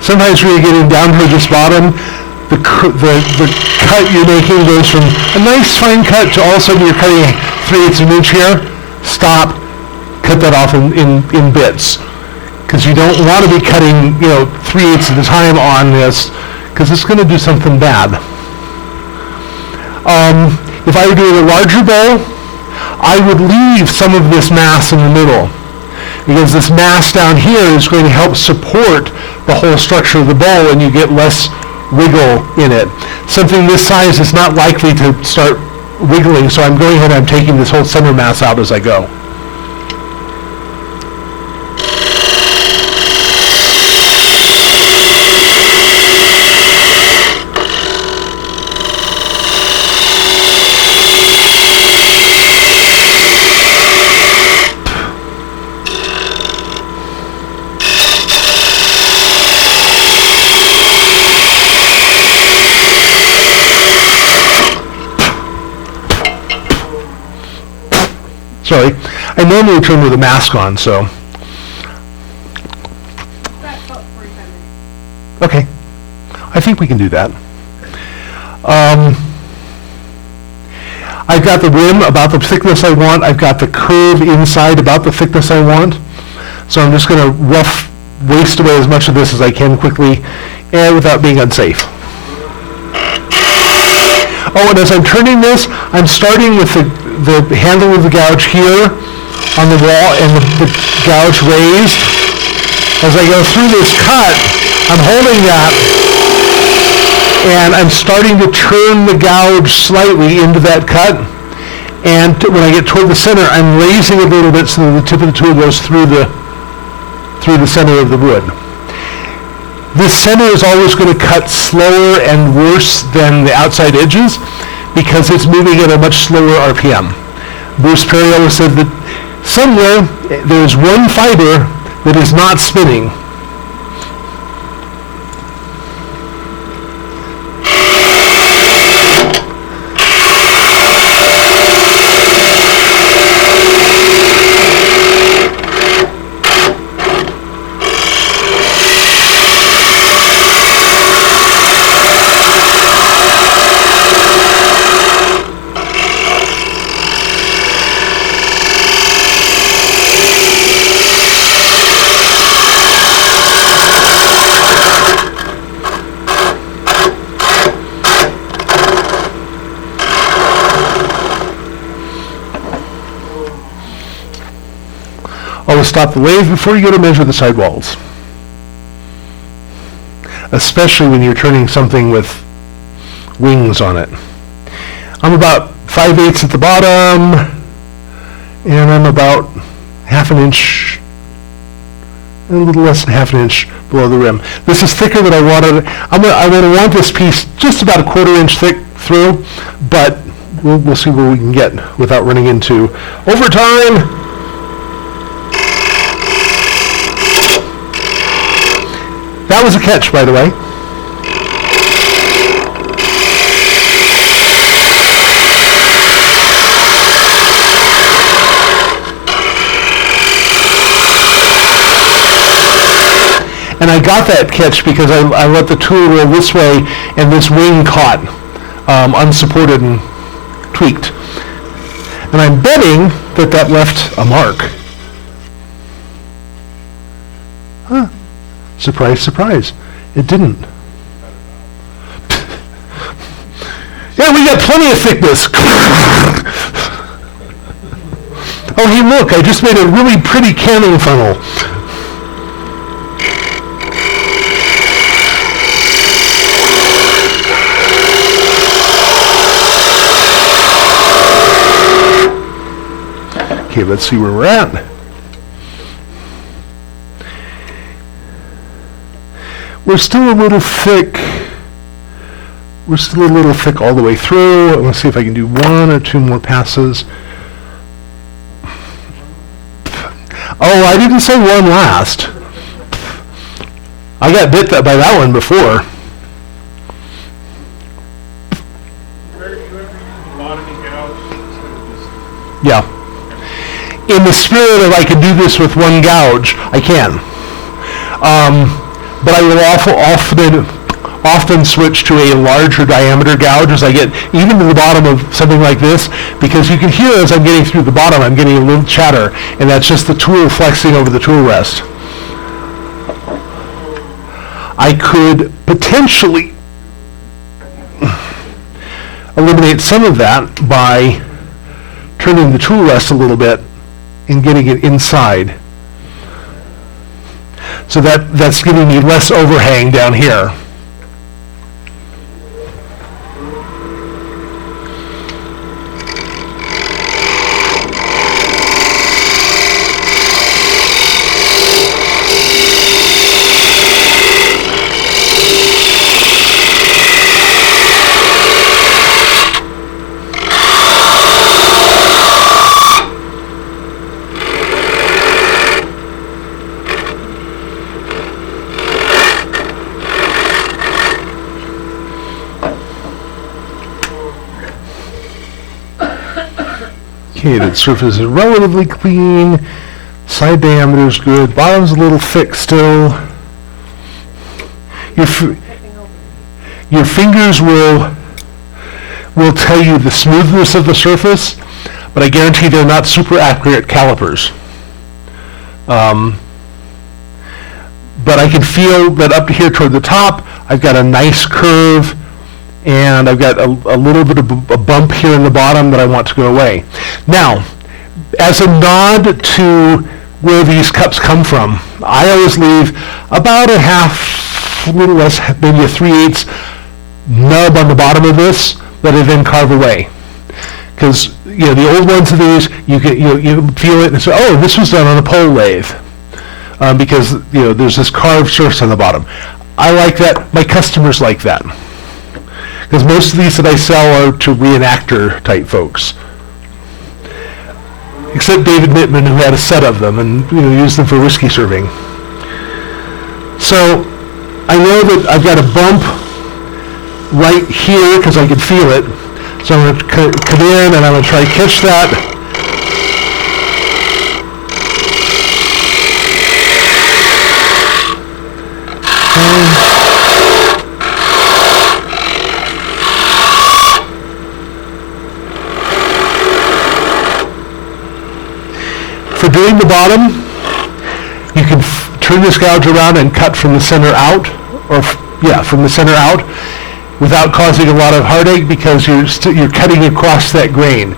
Sometimes when you're getting down to this bottom, the cut you're making goes from a nice fine cut to all of a sudden you're cutting 3/8 of an inch here. Stop, cut that off in bits. Because you don't want to be cutting 3/8 at a time on this, because it's going to do something bad. If I were doing a larger bowl, I would leave some of this mass in the middle. because this mass down here is going to help support the whole structure of the bowl, and you get less wiggle in it. Something this size is not likely to start wiggling, so I'm going ahead and I'm taking this whole center mass out as I go. Sorry, I normally turn with a mask on, so. That's about 45 minutes. Okay, I think we can do that. I've got the rim about the thickness I want. I've got the curve inside about the thickness I want. So I'm just going to rough waste away as much of this as I can quickly and without being unsafe. Oh, and as I'm turning this, I'm starting with the handle of the gouge here on the wall and the gouge raised. As I go through this cut, I'm holding that and I'm starting to turn the gouge slightly into that cut. And when I get toward the center, I'm raising a little bit so that the tip of the tool goes through the center of the wood. This center is always going to cut slower and worse than the outside edges because it's moving at a much slower RPM. Bruce Perry always said that somewhere there's one fiber that is not spinning. Always stop the lathe before you go to measure the side walls. Especially when you're turning something with wings on it. I'm about 5/8 at the bottom, and I'm about half an inch, a little less than half an inch below the rim. This is thicker than I wanted. I'm going to want this piece just about a 1/4 inch thick through, but we'll see where we can get without running into overtime. That was a catch, by the way. And I got that catch because I let the tool roll this way and this wing caught unsupported and tweaked. And I'm betting that that left a mark. Huh. Surprise, surprise. It didn't. Yeah, we got plenty of thickness. Oh, hey, look, I just made a really pretty canning funnel. Okay, let's see where we're at. We're still a little thick. We're still a little thick all the way through. I'm going to see if I can do 1 or 2 more passes. Oh, I didn't say one last. I got bit by that one before. Yeah. In the spirit of I can do this with one gouge, I can. But I will often switch to a larger diameter gouge as I get even to the bottom of something like this, because you can hear as I'm getting through the bottom, I'm getting a little chatter, and that's just the tool flexing over the tool rest. I could potentially eliminate some of that by turning the tool rest a little bit and getting it inside So that's giving me less overhang down here. Okay, that surface is relatively clean. Side diameter is good. Bottom's a little thick still. Your fingers will tell you the smoothness of the surface, but I guarantee they're not super accurate calipers. But I can feel that up here toward the top, I've got a nice curve, and I've got a little bit of a bump here in the bottom that I want to go away. Now, as a nod to where these cups come from, I always leave about a half, a little less, maybe a 3/8 nub on the bottom of this that I then carve away. Because the old ones of these, you feel it and say, oh, this was done on a pole lathe, because there's this carved surface on the bottom. I like that. My customers like that. Because most of these that I sell are to reenactor type folks. Except David Mittman, who had a set of them and used them for whiskey serving. So I know that I've got a bump right here because I can feel it. So I'm going to come in and I'm going to try to catch that. For doing the bottom, you can turn this gouge around and cut from the center out, from the center out, without causing a lot of heartache because you're cutting across that grain.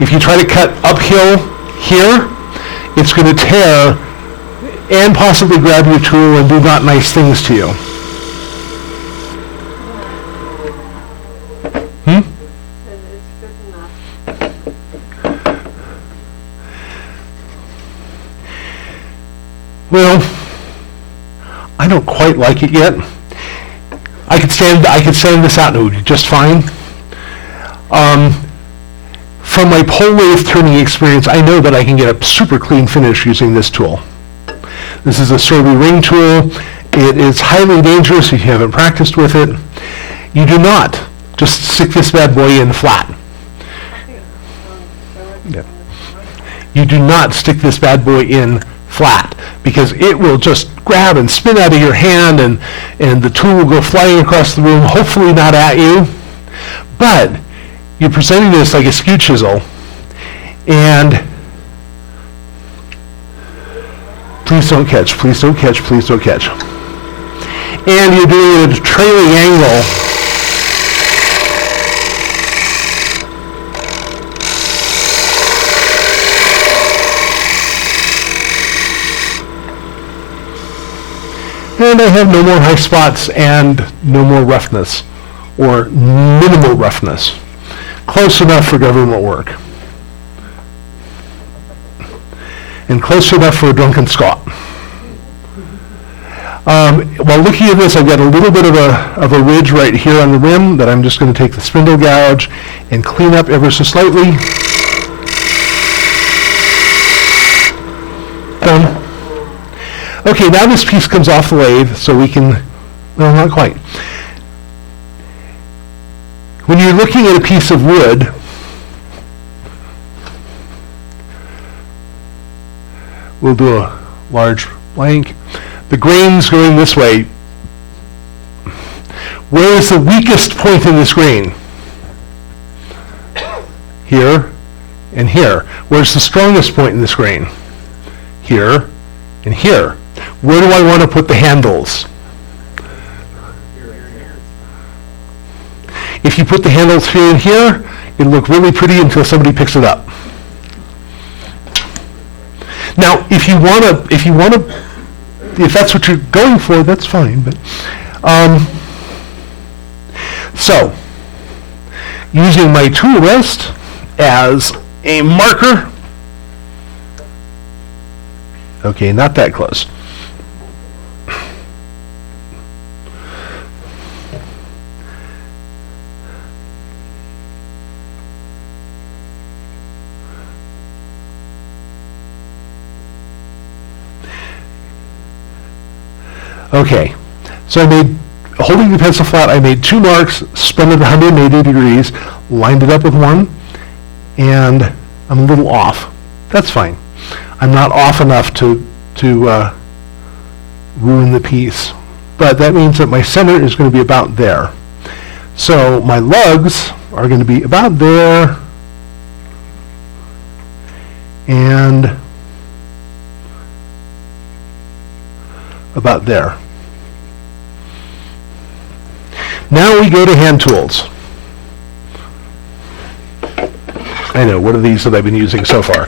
If you try to cut uphill here, it's going to tear and possibly grab your tool and do not nice things to you. Well, I don't quite like it yet. I could sand this out and it would be just fine. From my pole lathe turning experience, I know that I can get a super clean finish using this tool. This is a Sorby ring tool. It is highly dangerous if you haven't practiced with it. You do not just stick this bad boy in flat. Yeah. You do not stick this bad boy in flat, because it will just grab and spin out of your hand, and the tool will go flying across the room, hopefully not at you. But you're presenting this like a skew chisel, and please don't catch, please don't catch, please don't catch. And you're doing it at a trailing angle. And I have no more high spots and no more roughness, or minimal roughness. Close enough for government work. And close enough for a drunken Scot. While looking at this, I've got a little bit of a ridge right here on the rim that I'm just going to take the spindle gouge and clean up ever so slightly. Done. Okay, now this piece comes off the lathe, so we can, well, not quite. When you're looking at a piece of wood, we'll do a large blank. The grain's going this way. Where is the weakest point in this grain? Here and here. Where's the strongest point in this grain? Here and here. Where do I want to put the handles? If you put the handles here and here, it'll look really pretty until somebody picks it up. Now, if you want to if that's what you're going for, that's fine, but, so, using my tool rest as a marker, okay, not that close. Okay, so I made, holding the pencil flat, I made 2 marks, spun it 180 degrees, lined it up with one, and I'm a little off. That's fine. I'm not off enough to ruin the piece. But that means that my center is going to be about there. So my lugs are going to be about there, and about there. Now we go to hand tools. I know, what are these that I've been using so far?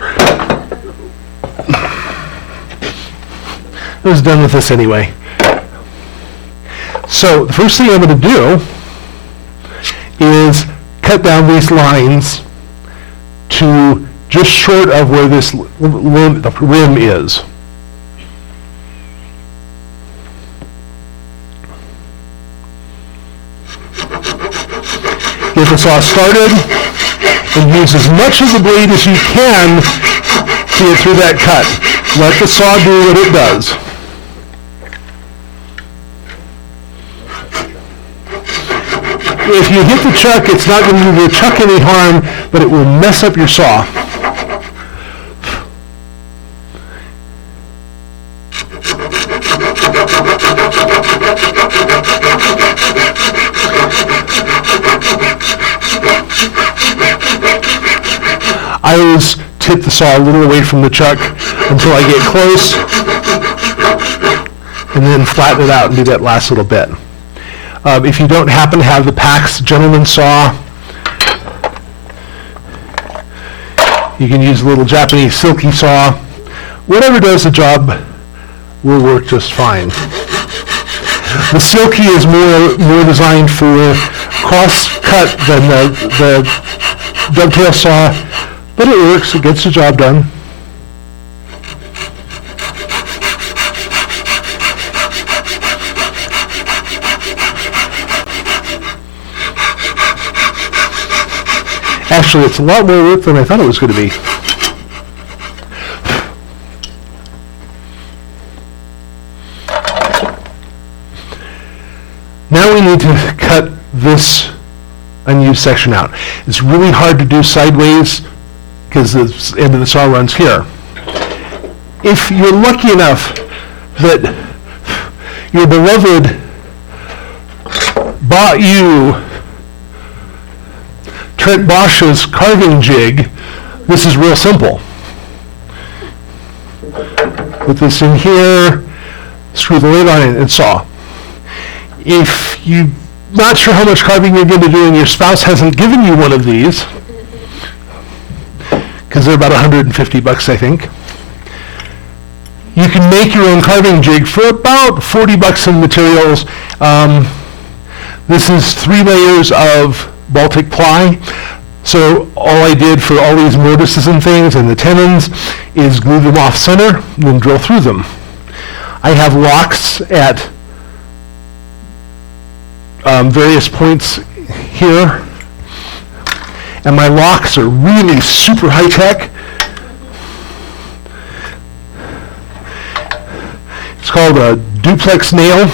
I was done with this anyway. So the first thing I'm going to do is cut down these lines to just short of where this rim is. Get the saw started and use as much of the blade as you can to get through that cut. Let the saw do what it does. If you hit the chuck, it's not going to do the chuck any harm, but it will mess up your saw. I always tip the saw a little away from the chuck until I get close, and then flatten it out and do that last little bit. If you don't happen to have the PAX gentleman saw, you can use a little Japanese silky saw. Whatever does the job will work just fine. The silky is more designed for cross cut than the dovetail saw, but it works, it gets the job done. Actually, it's a lot more work than I thought it was going to be. Now we need to cut this unused section out. It's really hard to do sideways because the end of the saw runs here. If you're lucky enough that your beloved bought you Trent Bosch's carving jig, this is real simple. Put this in here, screw the lid on it, and saw. If you're not sure how much carving you're going to do and your spouse hasn't given you one of these, because they're about $150, I think, you can make your own carving jig for about $40 in materials. This is 3 layers of Baltic ply. So all I did for all these mortises and things and the tenons is glue them off center and then drill through them. I have locks at various points here, and my locks are really super high tech. It's called a duplex nail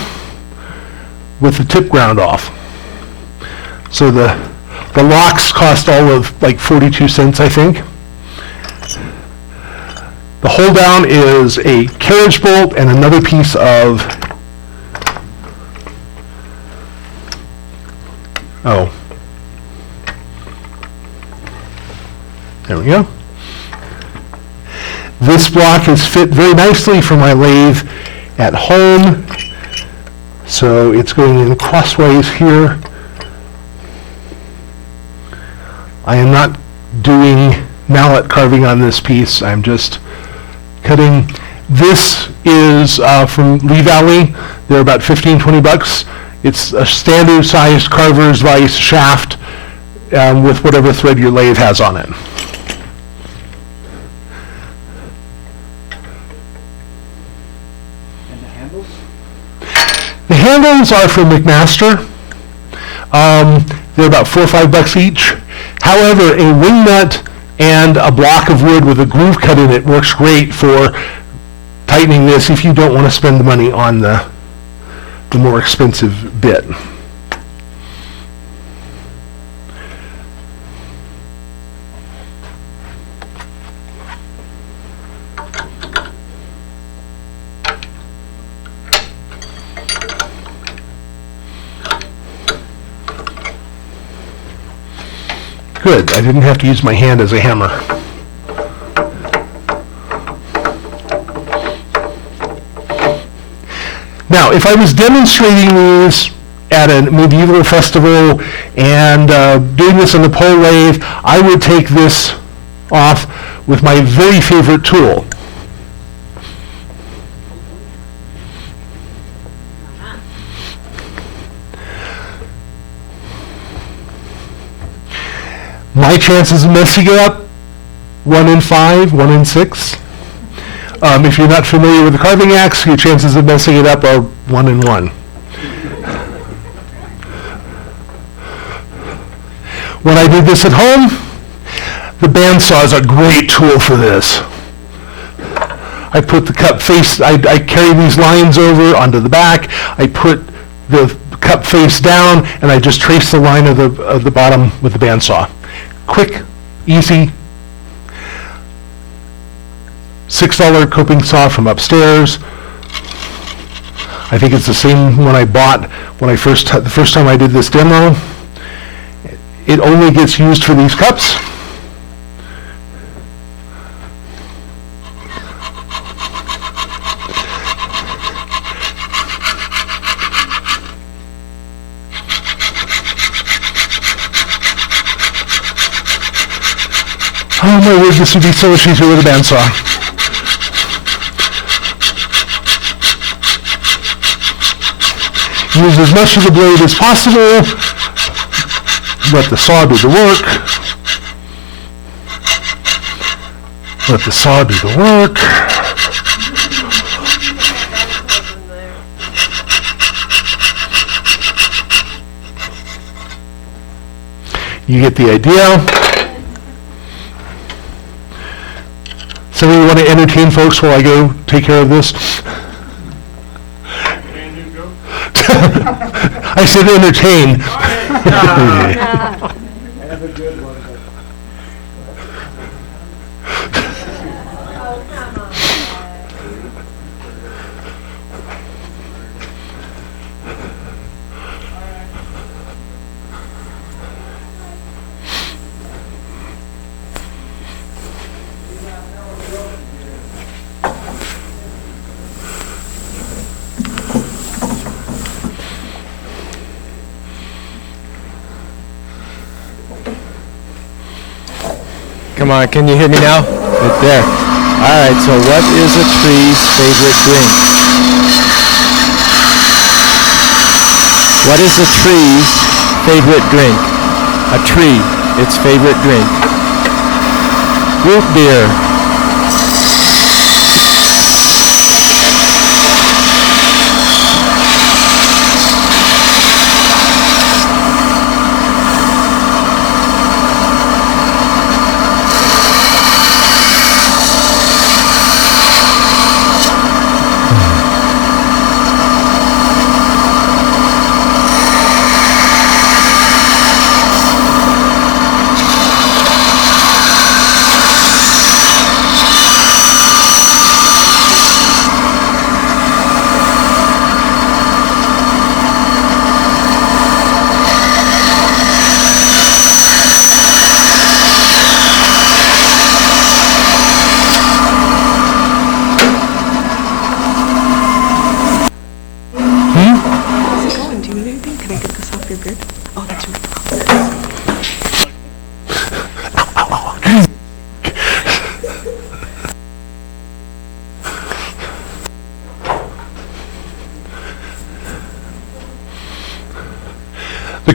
with the tip ground off. So the locks cost all of like 42 cents, I think. The hold down is a carriage bolt and another piece of, there we go. This block is fit very nicely for my lathe at home. So it's going in crossways here. I am not doing mallet carving on this piece. I'm just cutting. This is from Lee Valley. They're about 15, 20 bucks. It's a standard sized carver's vise shaft with whatever thread your lathe has on it. And the handles? The handles are from McMaster. They're about $4 or $5 each. However, a wing nut and a block of wood with a groove cut in it works great for tightening this if you don't want to spend the money on the more expensive bit. Good, I didn't have to use my hand as a hammer. Now, if I was demonstrating these at a medieval festival and doing this on the pole lathe, I would take this off with my very favorite tool. My chances of messing it up, 1 in 5, 1 in 6. If you're not familiar with the carving axe, your chances of messing it up are 1 in 1. When I did this at home, the bandsaw is a great tool for this. I put the cup face, I carry these lines over onto the back, I put the cup face down, and I just trace the line of the bottom with the bandsaw. Quick, easy. $6 coping saw from upstairs. I think it's the same one I bought when the first time I did this demo. It only gets used for these cups. Oh my word, this would be so much easier with a bandsaw. Use as much of the blade as possible. Let the saw do the work. Let the saw do the work. You get the idea. So we want to entertain folks while I go take care of this. Can you go? I said entertain. Have a good one. Oh, come on. Come on, can you hear me now? Right there. All right, so what is a tree's favorite drink? What is a tree's favorite drink? A tree, its favorite drink. Root beer.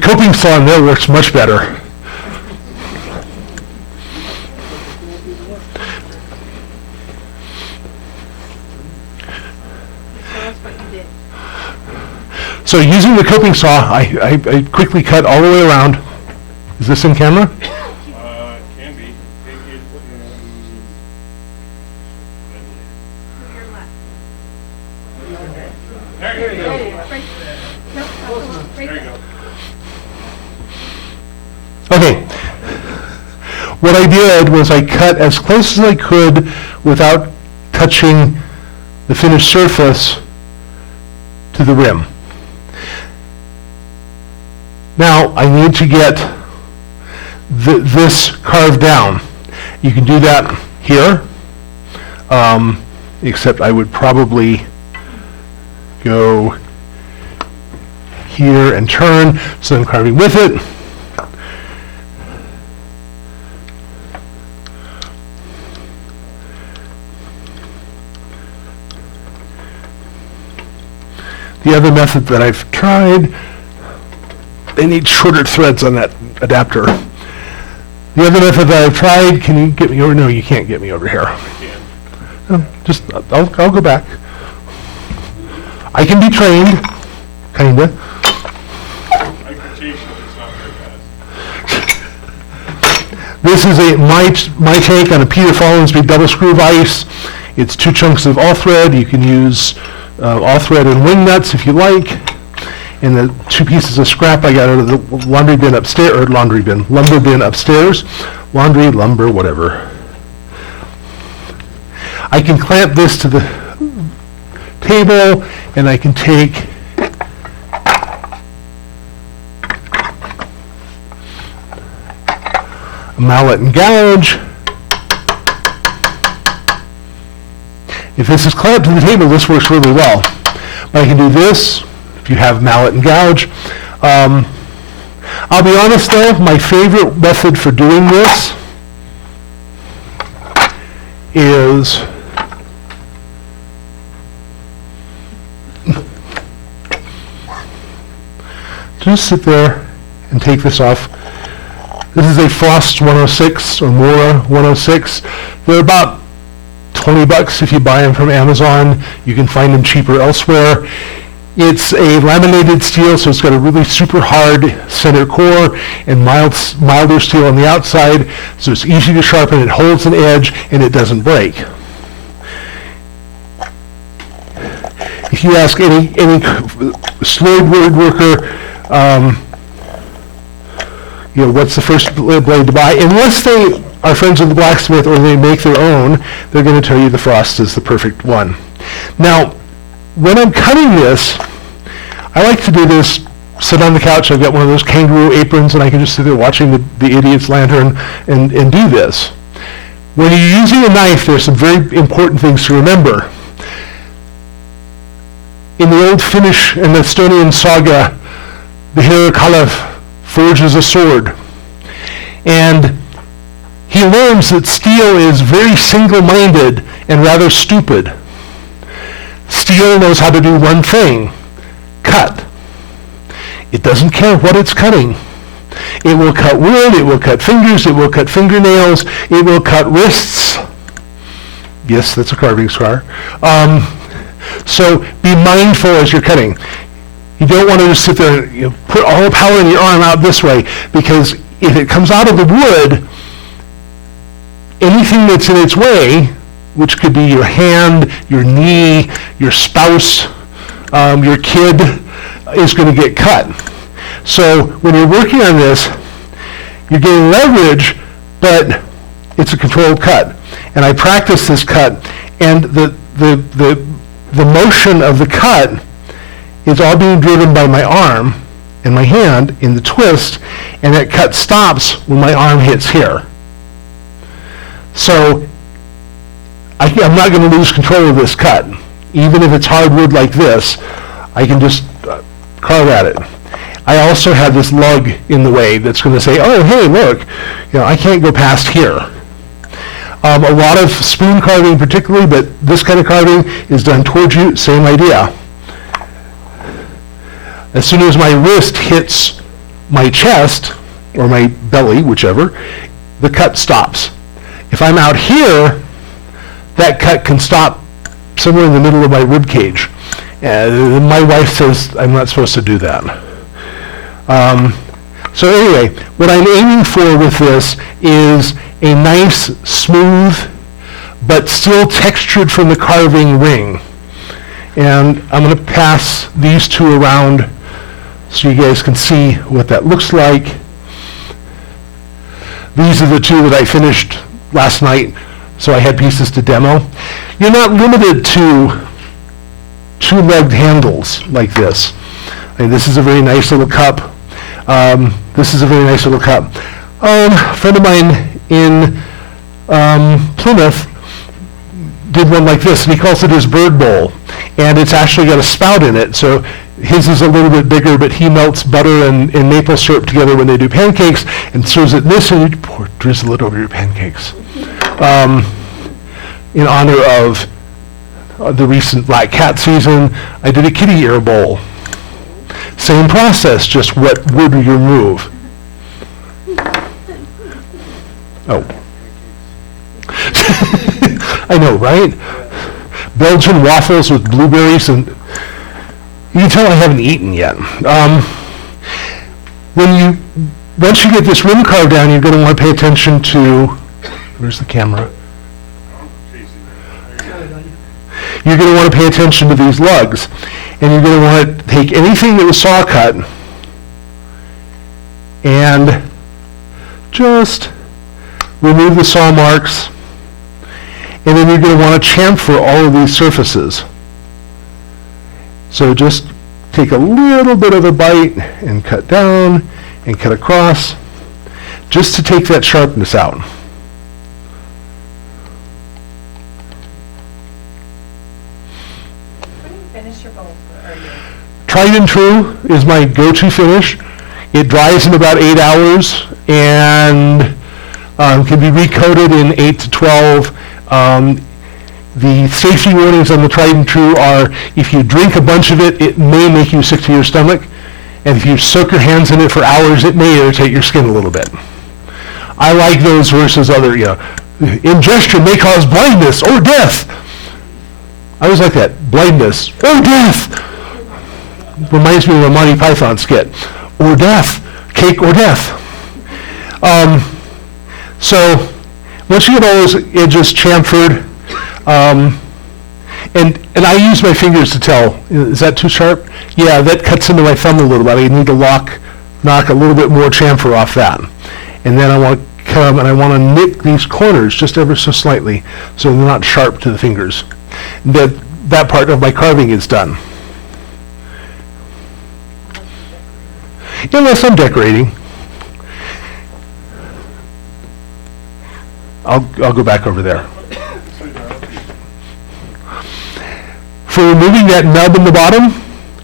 coping saw in there works much better. Tell us what you did. So using the coping saw, I quickly cut all the way around. Is this in camera? Can be. To your left. There you go. Right. Nope, right There you there. go. Okay. What I did was I cut as close as I could without touching the finished surface to the rim. Now I need to get this carved down. You can do that here, except I would probably go here and turn, so I'm carving with it. The other method that I've tried, they need shorter threads on that adapter. The other method that I've tried, can you get me over? No, you can't get me over here. I'll go back. I can be trained, kinda. I can teach you, it's not very fast. This is my take on a Peter Follensby double screw vise. It's 2 chunks of all thread. You can use all thread and wing nuts if you like. And the 2 pieces of scrap I got out of the lumber bin upstairs. Laundry, lumber, whatever. I can clamp this to the table, and I can take a mallet and gouge. If this is clamped to the table, this works really well. But I can do this if you have mallet and gouge. I'll be honest though, my favorite method for doing this is just sit there and take this off. This is a Frost 106 or Mora 106. They're about $20 if you buy them from Amazon. You can find them cheaper elsewhere. It's a laminated steel, so it's got a really super hard center core and milder steel on the outside, so it's easy to sharpen. It holds an edge and it doesn't break. If you ask any slurred woodworker, what's the first blade to buy? Unless they are friends with the blacksmith or they make their own, they're going to tell you the Frost is the perfect one. Now, when I'm cutting this, I like to do this, sit on the couch. I've got one of those kangaroo aprons, and I can just sit there watching the idiot's lantern and do this. When you're using a knife, there's some very important things to remember. In the old Finnish and Estonian saga, the hero Kalev forges a sword. And he learns that steel is very single-minded and rather stupid. Steel knows how to do one thing: cut. It doesn't care what it's cutting. It will cut wood, it will cut fingers, it will cut fingernails, it will cut wrists. Yes, that's a carving scar. So be mindful as you're cutting. You don't want to just sit there and put all the power in your arm out this way, because if it comes out of the wood, anything that's in its way, which could be your hand, your knee, your spouse, your kid, is going to get cut. So when you're working on this, you're getting leverage, but it's a controlled cut. And I practice this cut, and the motion of the cut is all being driven by my arm and my hand in the twist, and that cut stops when my arm hits here. So I'm not going to lose control of this cut. Even if it's hardwood like this, I can just carve at it. I also have this lug in the way that's going to say, oh, hey, look, I can't go past here. A lot of spoon carving particularly, but this kind of carving is done towards you, same idea. As soon as my wrist hits my chest, or my belly, whichever, the cut stops. If I'm out here, that cut can stop somewhere in the middle of my rib cage. My wife says I'm not supposed to do that. So anyway, what I'm aiming for with this is a nice, smooth, but still textured from the carving ring. And I'm going to pass these two around so you guys can see what that looks like. These are the two that I finished last night, so I had pieces to demo. You're not limited to two-legged handles like this. And this is a very nice little cup. This is a very nice little cup. A friend of mine in Plymouth did one like this, and he calls it his bird bowl. And it's actually got a spout in it, so his is a little bit bigger, but he melts butter and maple syrup together when they do pancakes, and serves it in this, and you drizzle it over your pancakes. In honor of the recent black cat season, I did a kitty ear bowl. Same process, just what wood you remove. Oh. I know, right? Belgian waffles with blueberries, and you can tell I haven't eaten yet. Once you get this rim carved down, you're going to want to pay attention to, where's the camera? You're going to want to pay attention to these lugs. And you're going to want to take anything that was saw cut and just remove the saw marks. And then you're going to want to chamfer all of these surfaces. So just take a little bit of a bite and cut down and cut across just to take that sharpness out. Tried and true is my go-to finish. It dries in about 8 hours and can be recoated in 8 to 12. The safety warnings on the tried and true are if you drink a bunch of it, it may make you sick to your stomach. And if you soak your hands in it for hours, it may irritate your skin a little bit. I like those versus other, ingestion may cause blindness or death. I always like that, blindness or death. Reminds me of a Monty Python skit. Or death, cake or death. So once you get all those edges chamfered, and I use my fingers to tell, is that too sharp? Yeah, that cuts into my thumb a little bit. I need to knock a little bit more chamfer off that. And then I want to come and I want to nick these corners just ever so slightly so they're not sharp to the fingers. That part of my carving is done. Unless I'm decorating. I'll go back over there. For removing that nub in the bottom,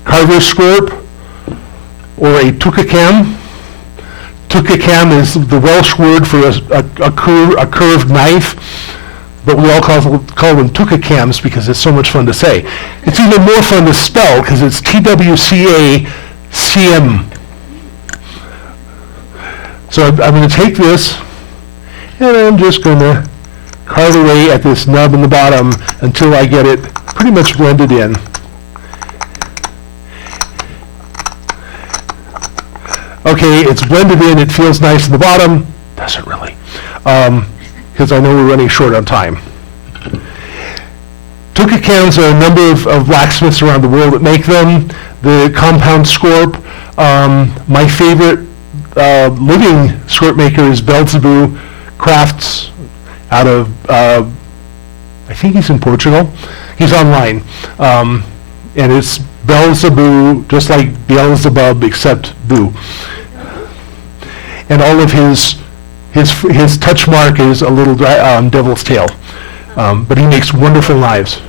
carver's scorp or a tukakam. Tukakam is the Welsh word for a curved knife, but we all call them tukakams because it's so much fun to say. It's even more fun to spell because it's TWCACM. So I'm going to take this, and I'm just going to carve away at this nub in the bottom until I get it pretty much blended in. Okay, it's blended in, it feels nice in the bottom. Doesn't really, because I know we're running short on time. Tukakams are a number of blacksmiths around the world that make them. The compound scorp, my favorite living scorp maker is Belzebu Crafts out of, I think he's in Portugal. He's online. And it's Belzebu, just like Beelzebub, except Boo. And all of his touch mark is a little devil's tail. But he makes wonderful knives.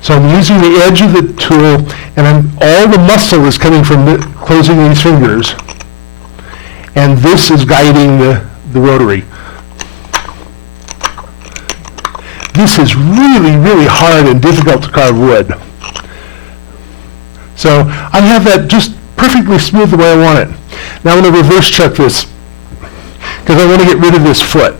So I'm using the edge of the tool, and all the muscle is coming from closing these fingers. And this is guiding the rotary. This is really, really hard and difficult to carve wood. So I have that just perfectly smooth the way I want it. Now I'm going to reverse check this because I want to get rid of this foot.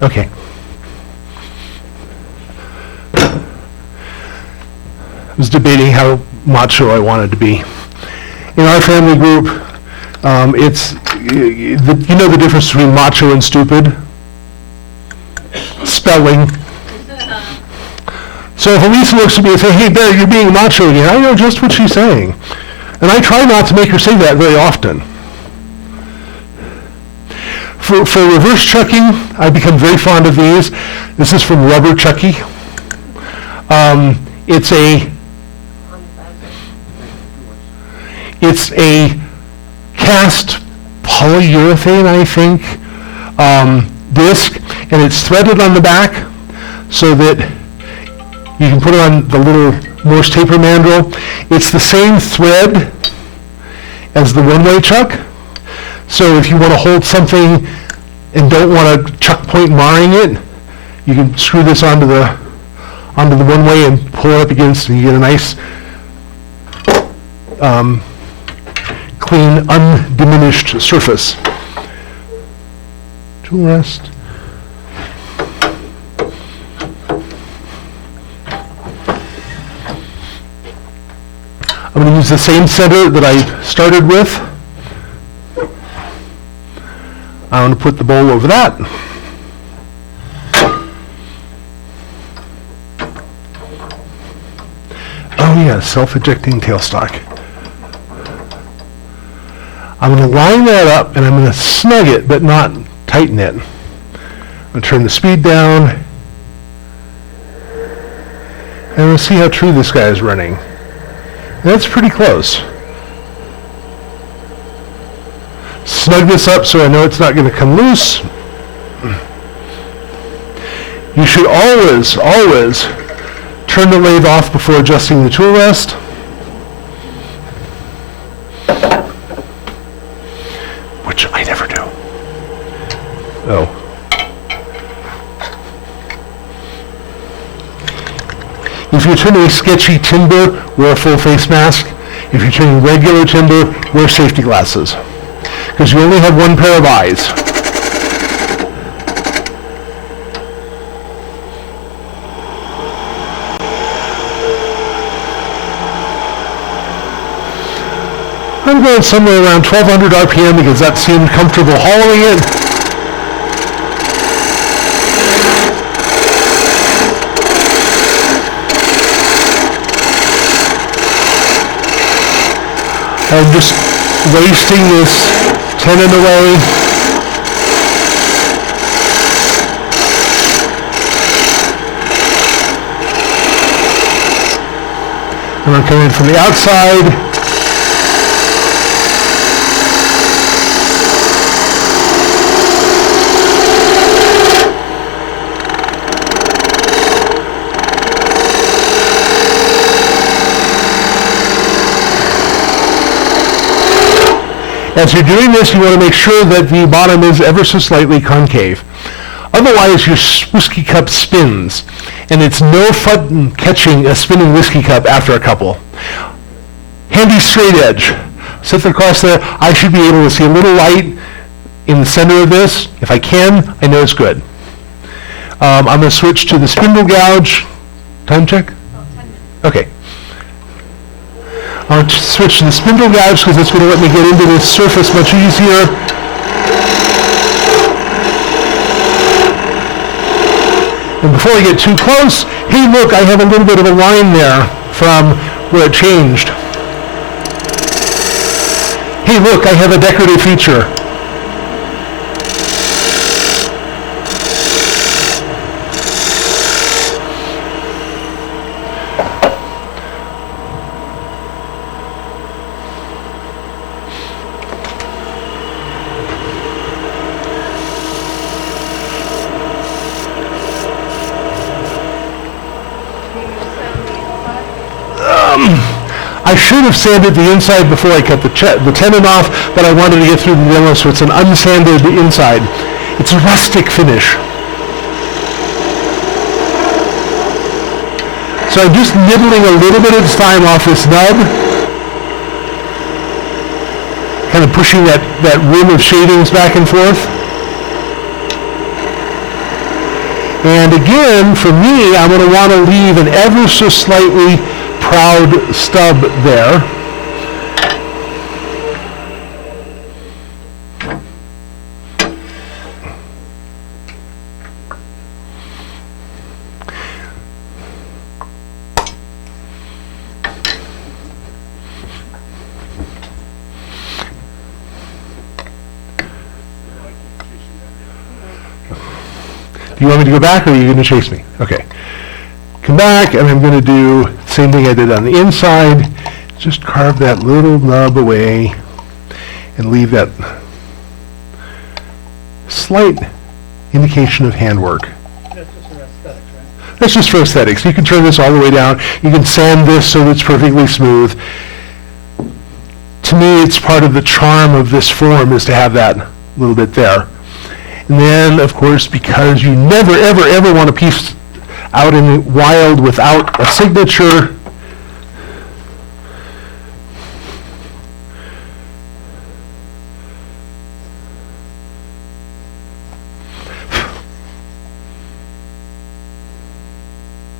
Okay. I was debating how macho I wanted to be. In our family group, you know the difference between macho and stupid? Spelling. So if Elisa looks at me and says, "Hey, Bear, you're being macho again," I know just what she's saying. And I try not to make her say that very often. For reverse chucking, I've become very fond of these. This is from Rubber Chucky. It's a cast polyurethane, I think, disc, and it's threaded on the back so that you can put it on the little Morse taper mandrel. It's the same thread as the one-way chuck. So if you want to hold something and don't want to chuck point marring it, you can screw this onto the one-way and pull it up against, and you get a nice clean, undiminished surface. Tool rest. I'm going to use the same center that I started with. I'm going to put the bowl over that. Oh yeah, self-ejecting tailstock. I'm going to line that up and I'm going to snug it but not tighten it. I'm going to turn the speed down and we'll see how true this guy is running. That's pretty close. Snug this up so I know it's not going to come loose. You should always turn the lathe off before adjusting the tool rest. Which I never do. Oh. If you're turning sketchy timber, wear a full face mask. If you're turning regular timber, wear safety glasses. Because you only have one pair of eyes. I'm going somewhere around 1200 RPM because that seemed comfortable hauling it. I'm just wasting this tenon away. And I'm coming from the outside. As you're doing this, you want to make sure that the bottom is ever so slightly concave. Otherwise, your whiskey cup spins, and it's no fun catching a spinning whiskey cup after a couple. Handy straight edge. Set it across there. I should be able to see a little light in the center of this. If I can, I know it's good. I'm going to switch to the spindle gouge. Time check? 10 minutes. Okay. I'll switch to the spindle gouge because it's going to let me get into this surface much easier. And before I get too close, hey look, I have a little bit of a line there from where it changed. Hey look, I have a decorative feature. I should have sanded the inside before I cut the tenon off, but I wanted to get through the demo, so it's an unsanded inside. It's a rustic finish. So I'm just nibbling a little bit at a time off this nub, kind of pushing that rim of shadings back and forth. And again, for me, I'm going to want to leave an ever so slightly proud stub there. Do you want me to go back, or are you going to chase me? Okay. Come back, and I'm going to do the same thing I did on the inside. Just carve that little nub away and leave that slight indication of handwork. That's just for aesthetics, right? That's just for aesthetics. You can turn this all the way down. You can sand this so it's perfectly smooth. To me, it's part of the charm of this form is to have that little bit there. And then, of course, because you never, ever, ever want a piece out in the wild without a signature,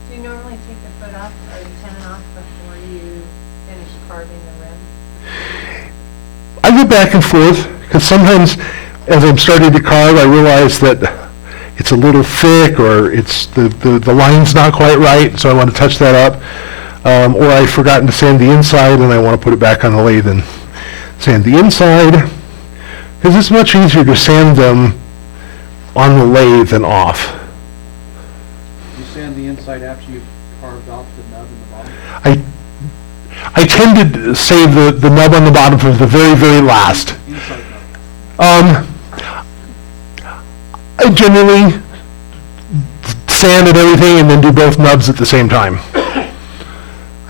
Do you normally take the foot off or the tenon off before you finish carving the rim? I go back and forth, because sometimes as I'm starting to carve, I realize that it's a little thick, or it's the line's not quite right, so I want to touch that up. Or I've forgotten to sand the inside, and I want to put it back on the lathe and sand the inside, because it's much easier to sand them on the lathe than off. You sand the inside after you've carved off the nub and the bottom? I tend to save the nub on the bottom for the very, very last. Inside nub. I generally sand and everything and then do both nubs at the same time.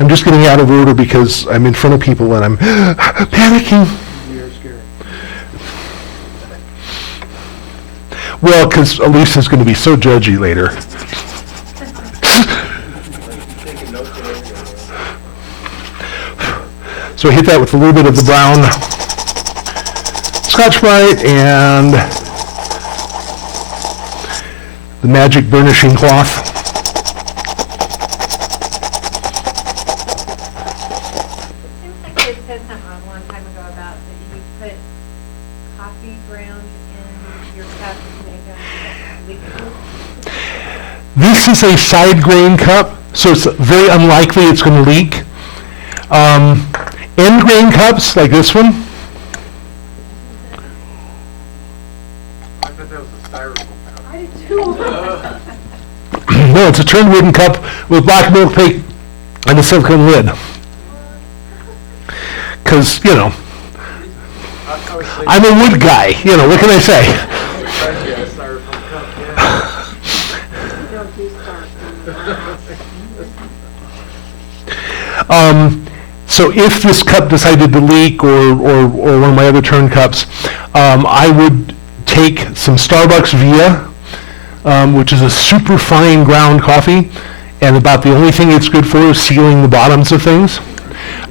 I'm just getting out of order because I'm in front of people and I'm panicking. You're scared. Well, because Elisa's going to be so judgy later. So I hit that with a little bit of the brown Scotch-Brite and the magic burnishing cloth. It seems like you had said something a long time ago about that you put coffee grounds in your cup to make them leak. This is a side grain cup, so it's very unlikely it's going to leak. End grain cups, like this one, I thought that was a styrofoam cup. I did too. no, it's a turned wooden cup with black milk plate and a silicone lid. Because, you know, I was thinking, I'm a wood guy, you know, what can I say? yeah, a styrofoam cup, yeah. Don't do stars. So if this cup decided to leak, or one of my other turn cups, I would take some Starbucks Via, which is a super fine ground coffee, and about the only thing it's good for is sealing the bottoms of things.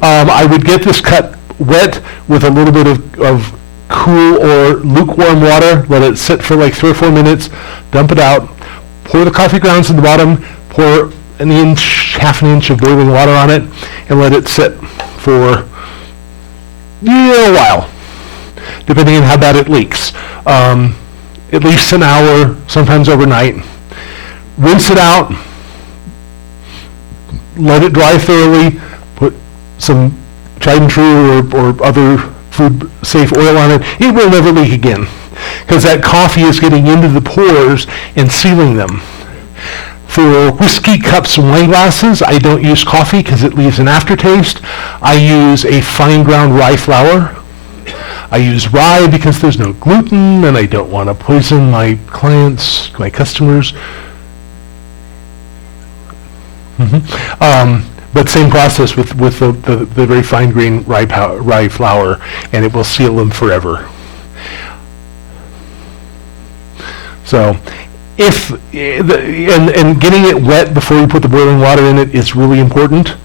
I would get this cup wet with a little bit of cool or lukewarm water, let it sit for like 3 or 4 minutes, dump it out, pour the coffee grounds in the bottom, pour an inch, half an inch of boiling water on it, and let it sit for a while, depending on how bad it leaks. At least an hour, sometimes overnight. Rinse it out, let it dry thoroughly, put some tried and true or other food safe oil on it. It will never leak again, because that coffee is getting into the pores and sealing them. For whiskey cups and wine glasses, I don't use coffee because it leaves an aftertaste. I use a fine ground rye flour. I use rye because there's no gluten and I don't want to poison my clients, my customers. But same process with the very fine grain rye flour, and it will seal them forever. So and getting it wet before you put the boiling water in it is really important,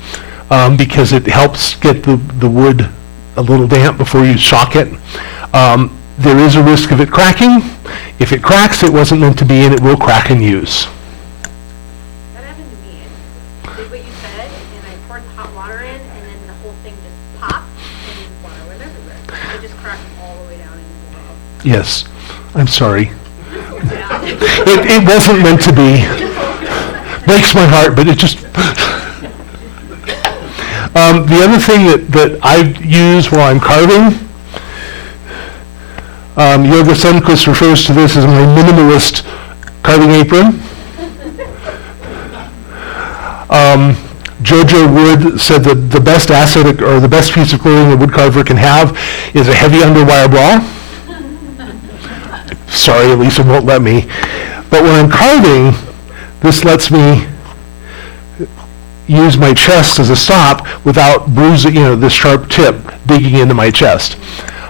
because it helps get the wood a little damp before you shock it. There is a risk of it cracking. If it cracks, it wasn't meant to be, and it will crack in use. That happened to me. I did what you said, and I poured the hot water in, and then the whole thing just popped, and water went everywhere. It just cracked all the way down into the wall. Yes, I'm sorry. Yeah. It wasn't meant to be. Breaks my heart, but it just... the other thing that I use while I'm carving, Yoga Sunquist refers to this as my minimalist carving apron. Jojo Wood said that the best asset or the best piece of clothing a woodcarver can have is a heavy underwire bra. Sorry, Elisa won't let me. But when I'm carving, this lets me use my chest as a stop without bruising, this sharp tip digging into my chest.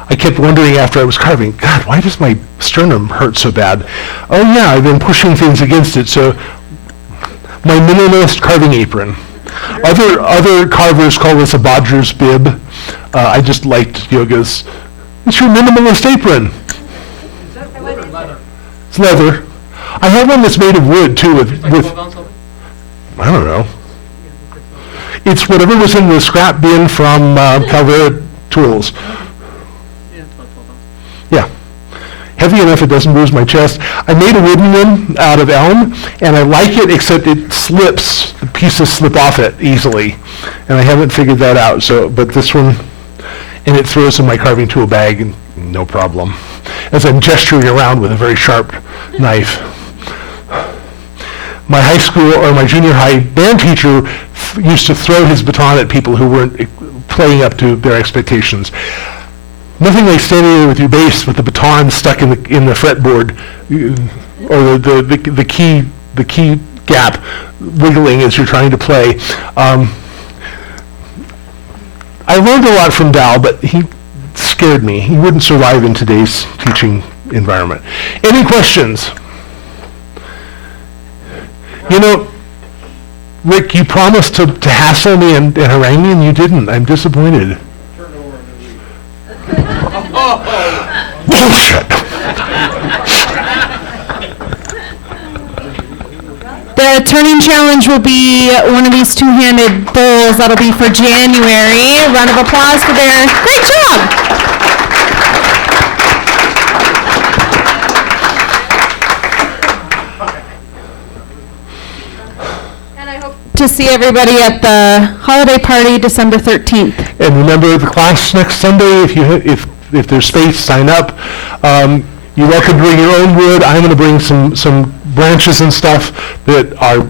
I kept wondering after I was carving, God, why does my sternum hurt so bad? Oh yeah, I've been pushing things against it. So my minimalist carving apron. Other carvers call this a bodger's bib. I just liked Yoga's. It's your minimalist apron. It's leather. I have one that's made of wood too. With I don't know. It's whatever was in the scrap bin from Calvera Tools. Yeah. Heavy enough it doesn't bruise my chest. I made a wooden one out of elm, and I like it, except it slips. The pieces slip off it easily, and I haven't figured that out. So, but this one, and it throws in my carving tool bag, and no problem. As I'm gesturing around with a very sharp knife. My high school or my junior high band teacher used to throw his baton at people who weren't playing up to their expectations. Nothing like standing there with your bass with the baton stuck in the fretboard, or the key gap wiggling as you're trying to play. I learned a lot from Dal, but he scared me. He wouldn't survive in today's teaching environment. Any questions? Rick, you promised to hassle me and harangue me, and you didn't. I'm disappointed. Bullshit. The turning challenge will be one of these two-handed bowls. That'll be for January. A round of applause for their great job. And I hope to see everybody at the holiday party December 13th. And remember the class next Sunday. If there's space, sign up. You're welcome to bring your own wood. I'm going to bring some branches and stuff that are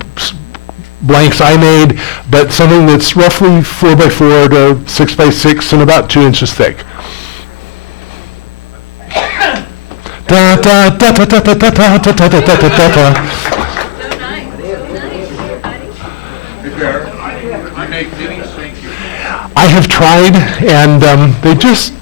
blanks I made, but something that's roughly 4x4 to 6x6 and about 2 inches thick. Da da da da da da da da da da da da. I make minis, thank you. I have tried, and they just